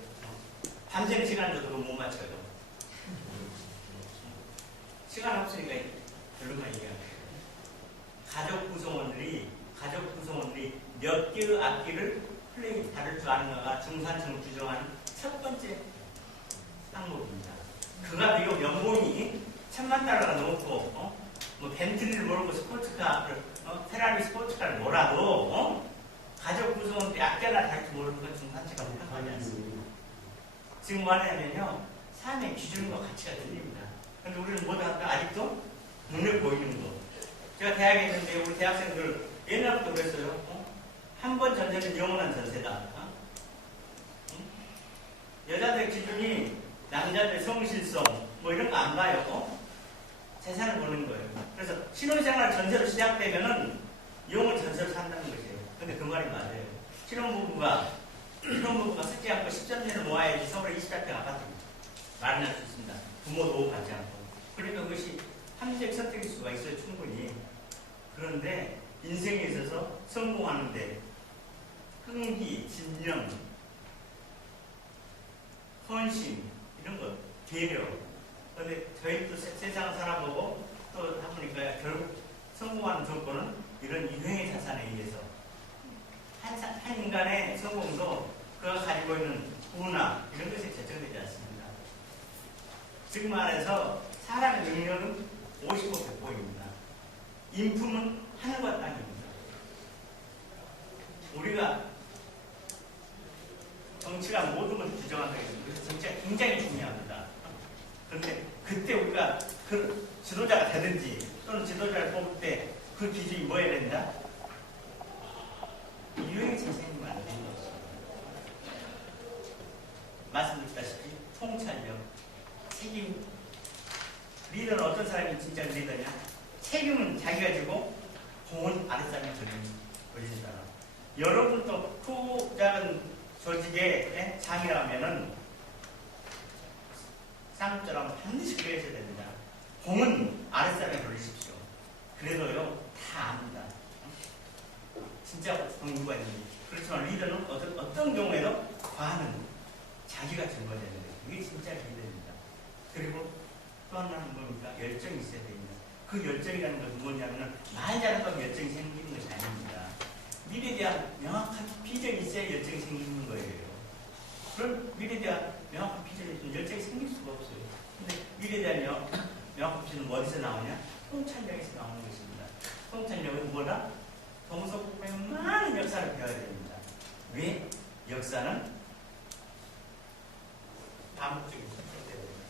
밤새는 시간을 줘도 못 맞춰요. 시간 없으니까 별로만 얘기합니다. 가족 구성원들이 몇 개의 악기를 플레이 다룰 줄 아는가가 중산층을 규정하는 첫 번째 항목입니다. 그가 비록 연봉이 1,000만 달러가 넘고 뭐 벤틀리를 몰고 스포츠카, 페라리 스포츠카를 몰아도 가족 구성은 약자나 다를지 모르는 건 중산층과 상관이 않습니다. 지금 뭐 하냐면요, 삶의 기준과 가치가 틀립니다. 근데 우리는 뭐다 할까? 아직도 눈에 보이는 거. 제가 대학에 있는데 우리 대학생들 옛날부터 그랬어요. 한 번 전세는 영원한 전세다. 여자들 기준이 남자들 성실성 뭐 이런 거 안 봐요. 재산을 보는 거예요. 그래서 신혼생활 전세로 시작되면은 영원 전세로 산다는 것이에요. 근데 그 말이 맞아요. 신혼부부가 쓰지 않고 10전세를 모아야지 서울에 20자평 아파트 마련할 수 있습니다. 부모 도움 받지 않고. 그러니까 그것이 합리적 선택일 수가 있어요. 충분히. 그런데 인생에 있어서 성공하는데 흥기, 진정, 헌신 이런 것, 배려. 그런데 저희 또 세상을 살아보고 또 해보니까 결국 성공하는 조건은 이런 유형의 자산에 의해서 한 인간의 성공도 그가 가지고 있는 문화 이런 것에 결정되지 않습니다. 즉 말해서 사람의 능력은 50호 100호입니다. 인품은 하늘과 땅입니다. 우리가 정치가 모든 것을 규정한다 했습니다. 그래서 정치가 굉장히 중요합니다. 그런데 그때 우리가 그 지도자가 되든지 또는 지도자를 뽑을 때 그 기준이 뭐여야 된다? 유형의 자산이면 안 되는 것입니다. 말씀드렸다시피 통찰력, 책임. 리더는 어떤 사람이 진짜 리더냐? 책임은 자기가 지고 공은 아랫사람이 걸리는 사람. 여러분도 크고 작은 조직의 장이라면은 쌍처럼 반드시 그래야 됩니다. 공은 아랫사람에 걸리십시오. 그래도요, 다 압니다. 진짜 공부가 있는지. 그렇지만 리더는 어떤 경우에도 과는 자기가 증거되는 거예요. 이게 진짜 리더입니다. 그리고 또 하나는 뭡니까? 열정이 있어야 됩니다. 그 열정이라는 것은 뭐냐면 말 잘한다고 열정이 생기는 것이 아닙니다. 미래에 대한 명확한 비전이 있어야 열정이 생기는 거예요. 그런 미래에 대한 명확한 비전이 있으면 열정이 생길 수가 없어요. 근데 미래에 대한 명확한 비전은 어디서 나오냐? 통찰력에서 나오는 것입니다. 통찰력은 뭐다? 동서북북의 많은 역사를 배워야 됩니다. 왜? 역사는 반복적인 선택됩니다.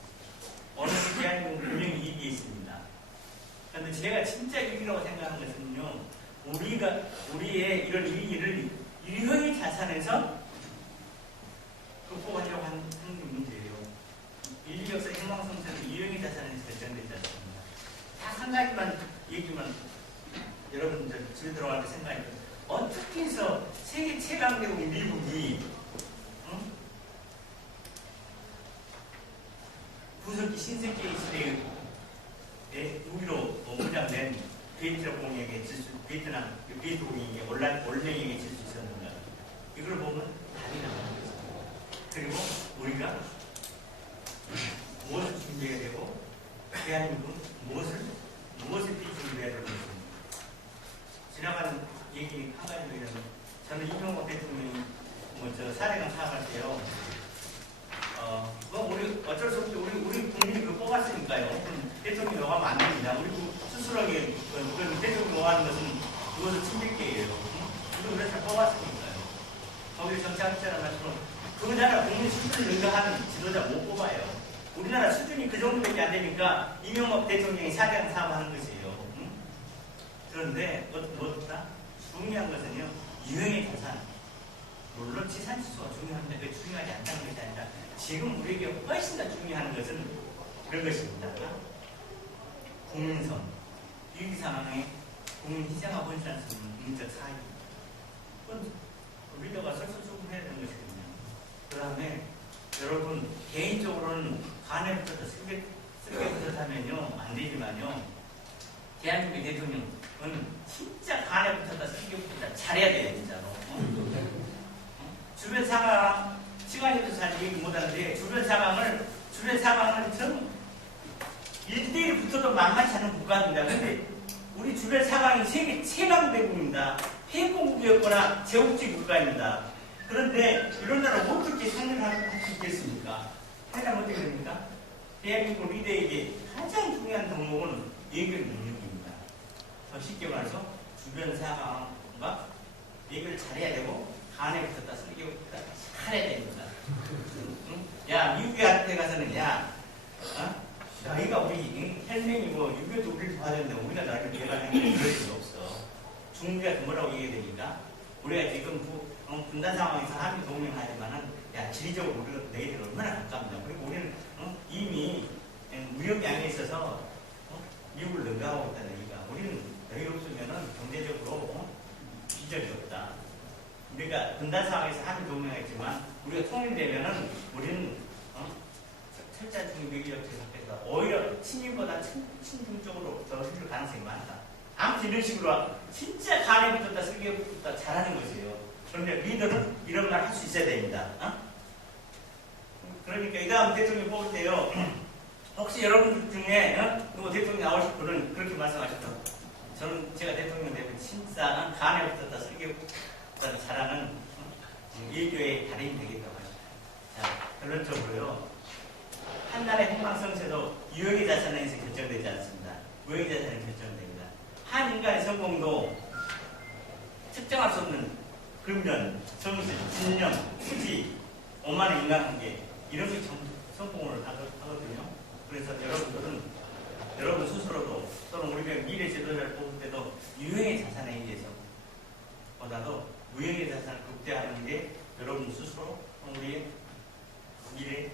어느 대한민국 분명히 이익이 있습니다. 그런데 제가 진짜 이익이라고 생각하는 것은요, 우리의 이런 일을 유형의 자산에서 극복하려고 하는 게 문제예요. 인류 역사 행방성사는 유형의 자산에서 결정되지 않습니다. 다 한 가지만 얘기만 여러분들 집에 들어갈 때 생각해요. 어떻게 해서 세계 최강대국 미국이 구석기 신세계 시대의 무기로 무장된 비에트남 공격에 베트남 비에트 공격에 올랭에게 질 수 있었는가? 이걸 보면 답이 나오는 거죠. 그리고 우리가 무엇을 준비해야 되고 대한민국은 무엇을 준비해야 되는 것입니다. 지나가는 얘기 한 가지 드리면 저는 이명박 대통령이 사대강 사업할 때요. 우리 어쩔 수 없이 우리 국민이 그거 뽑았으니까요. 대통령이 넘어가면 안 됩니다. 우리 스스로에게 그런 대통령이 넘어가는 것은 그것을 침뱉기예요. 우리 그래서 뽑았으니까요. 거기 정치학자라는 말처럼 그 나라 국민 수준을 능가하는 지도자 못 뽑아요. 우리나라 수준이 그 정도밖에 안 되니까 이명박 대통령이 사대강 사업하는 것이에요. 그런데 뭐다? 중요한 것은요, 유형의 자산. 물론 지산지수가 중요한데 그게 중요하지 않다는 것이 아니라 지금 우리에게 훨씬 더 중요한 것은 그런 것입니다. 국민성, 위기 상황에 국민 희생하고 헌신할 수 있는 국민적 사의. 그건 리더가 설설수긍해야 되는 것이거든요. 그 다음에 여러분 개인적으로는 간에 붙어서 쓰게 붙어서면요 안 되지만요, 대한민국 대통령은 진짜 간에 붙었다 쓰게 붙었다 잘해야 돼요, 진짜로. 주변 상황, 시간이 없어서 잘 얘기 못하는데, 주변 상황은 좀 1대1 붙어도 만만치 않은 국가입니다. 근데 우리 주변 상황이 세계 최강대국입니다. 폐공국이었거나 제국주의 국가입니다. 그런데 이런 나라 어떻게 상대할 수 있겠습니까? 하려면 어떻게 됩니까? 대한민국 리더에게 가장 중요한 덕목은 예결 능력입니다. 더 쉽게 말해서 주변 상황과 얘기를 잘해야 되고 간에 붙었다 쓸게 붙었다 잘해야 됩니다. 응? 야 미국한테 가서는 야 너희가 우리 혈맹이 뭐 유교도 우리를 도와줬는데 우리가 너희를 배반하는 게 그럴 수 없어. 중국이가 뭐라고 얘기해야 되니까 우리가 지금 분단 상황에서 한미 동맹하지만은 야 지리적으로 우리가 너희들 얼마나 가깝냐. 그리고 우리는 이미 무역량에 있어서 미국을 능가하고 있다는 얘기가 우리는 너희 없으면은 경제적으로 비전이 없다. 우리가 분단 상황에서 한미 동맹했지만 우리가 통일되면은 우리는 철자 중국의 제작에서 오히려 친일보다 친중 쪽으로 더 흘릴 가능성이 많다. 아무튼 이런 식으로 진짜 간에 붙었다 쓸개 붙었다 잘하는 것이에요. 그런데 리더는 이런 말 할 수 있어야 됩니다. 그러니까 이 다음 대통령 뽑을 때요. 혹시 여러분 중에 누구 대통령 나오실 분은 그렇게 말씀하셨죠. 저는 제가 대통령 되면 진짜 간에 붙었다 쓸개 붙었다 잘하는 일교의 달인이 되겠다고 하죠. 자, 결론적으로요. 한 나라의 흥망성쇠도 유형의 자산에 의해서 결정되지 않습니다. 무형의 자산에 결정됩니다. 한 인간의 성공도 측정할 수 없는 금전, 정신, 신념, 투지, 오만의 인간관계 이런 게 성공을 하거든요. 그래서 여러분들은 여러분 스스로도 또는 우리가 미래 지도자를 뽑을 때도 유형의 자산에 의해서 보다도 무형의 자산을 극대화하는 게 여러분 스스로 우리의 미래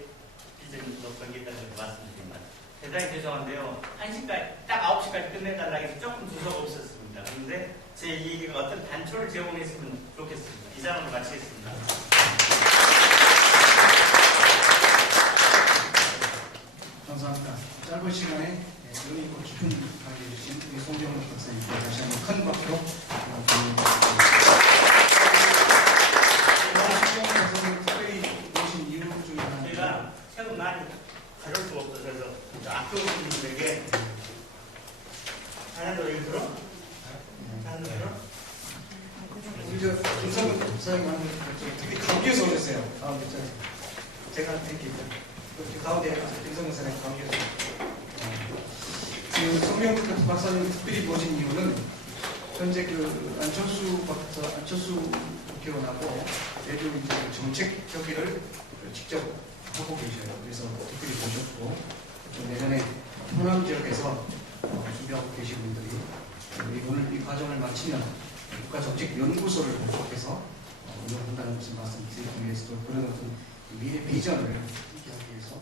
비전도 걸겠다는 말씀드립니다. 대단히 죄송한데요. 1시까지, 딱 9시까지 끝내달라고 해서 조금 두서가 없었습니다. 그런데 제 얘기가 어떤 단초를 제공했으면 좋겠습니다. 이상으로 마치겠습니다. 감사합니다. 짧은 시간에 의미 있고 깊은 강의해 주신 우리 송정훈 박사님께 다시 한번 큰 박수로 송정훈 박사님 특별히 모신 이유 중에 하나 제가 최근 많이 가져올 수가 없어서 아껴오신 분들에게 하나도 여기 들어? 하나도 들어? 우리 저 김성근 박사님하고 되게 가운데서 오셨어요. 가운데 제가 드릴게요. 가운데 김성근 박사님 가운데서 지금 송정훈 박사님 특별히 모신 이유는 현재 그 안철수 국회의원하고 내주 이제 정책 협의를 직접 하고 계셔요. 그래서 특별히 모셨고 또 내년에 호남 지역에서 준비하고 계신 분들이 오늘 이 과정을 마치면 국가정책연구소를 발족해서 운영한다는 것을 말씀드리기 위해서도 그런 어떤 미래 비전을 함께 하기 위해서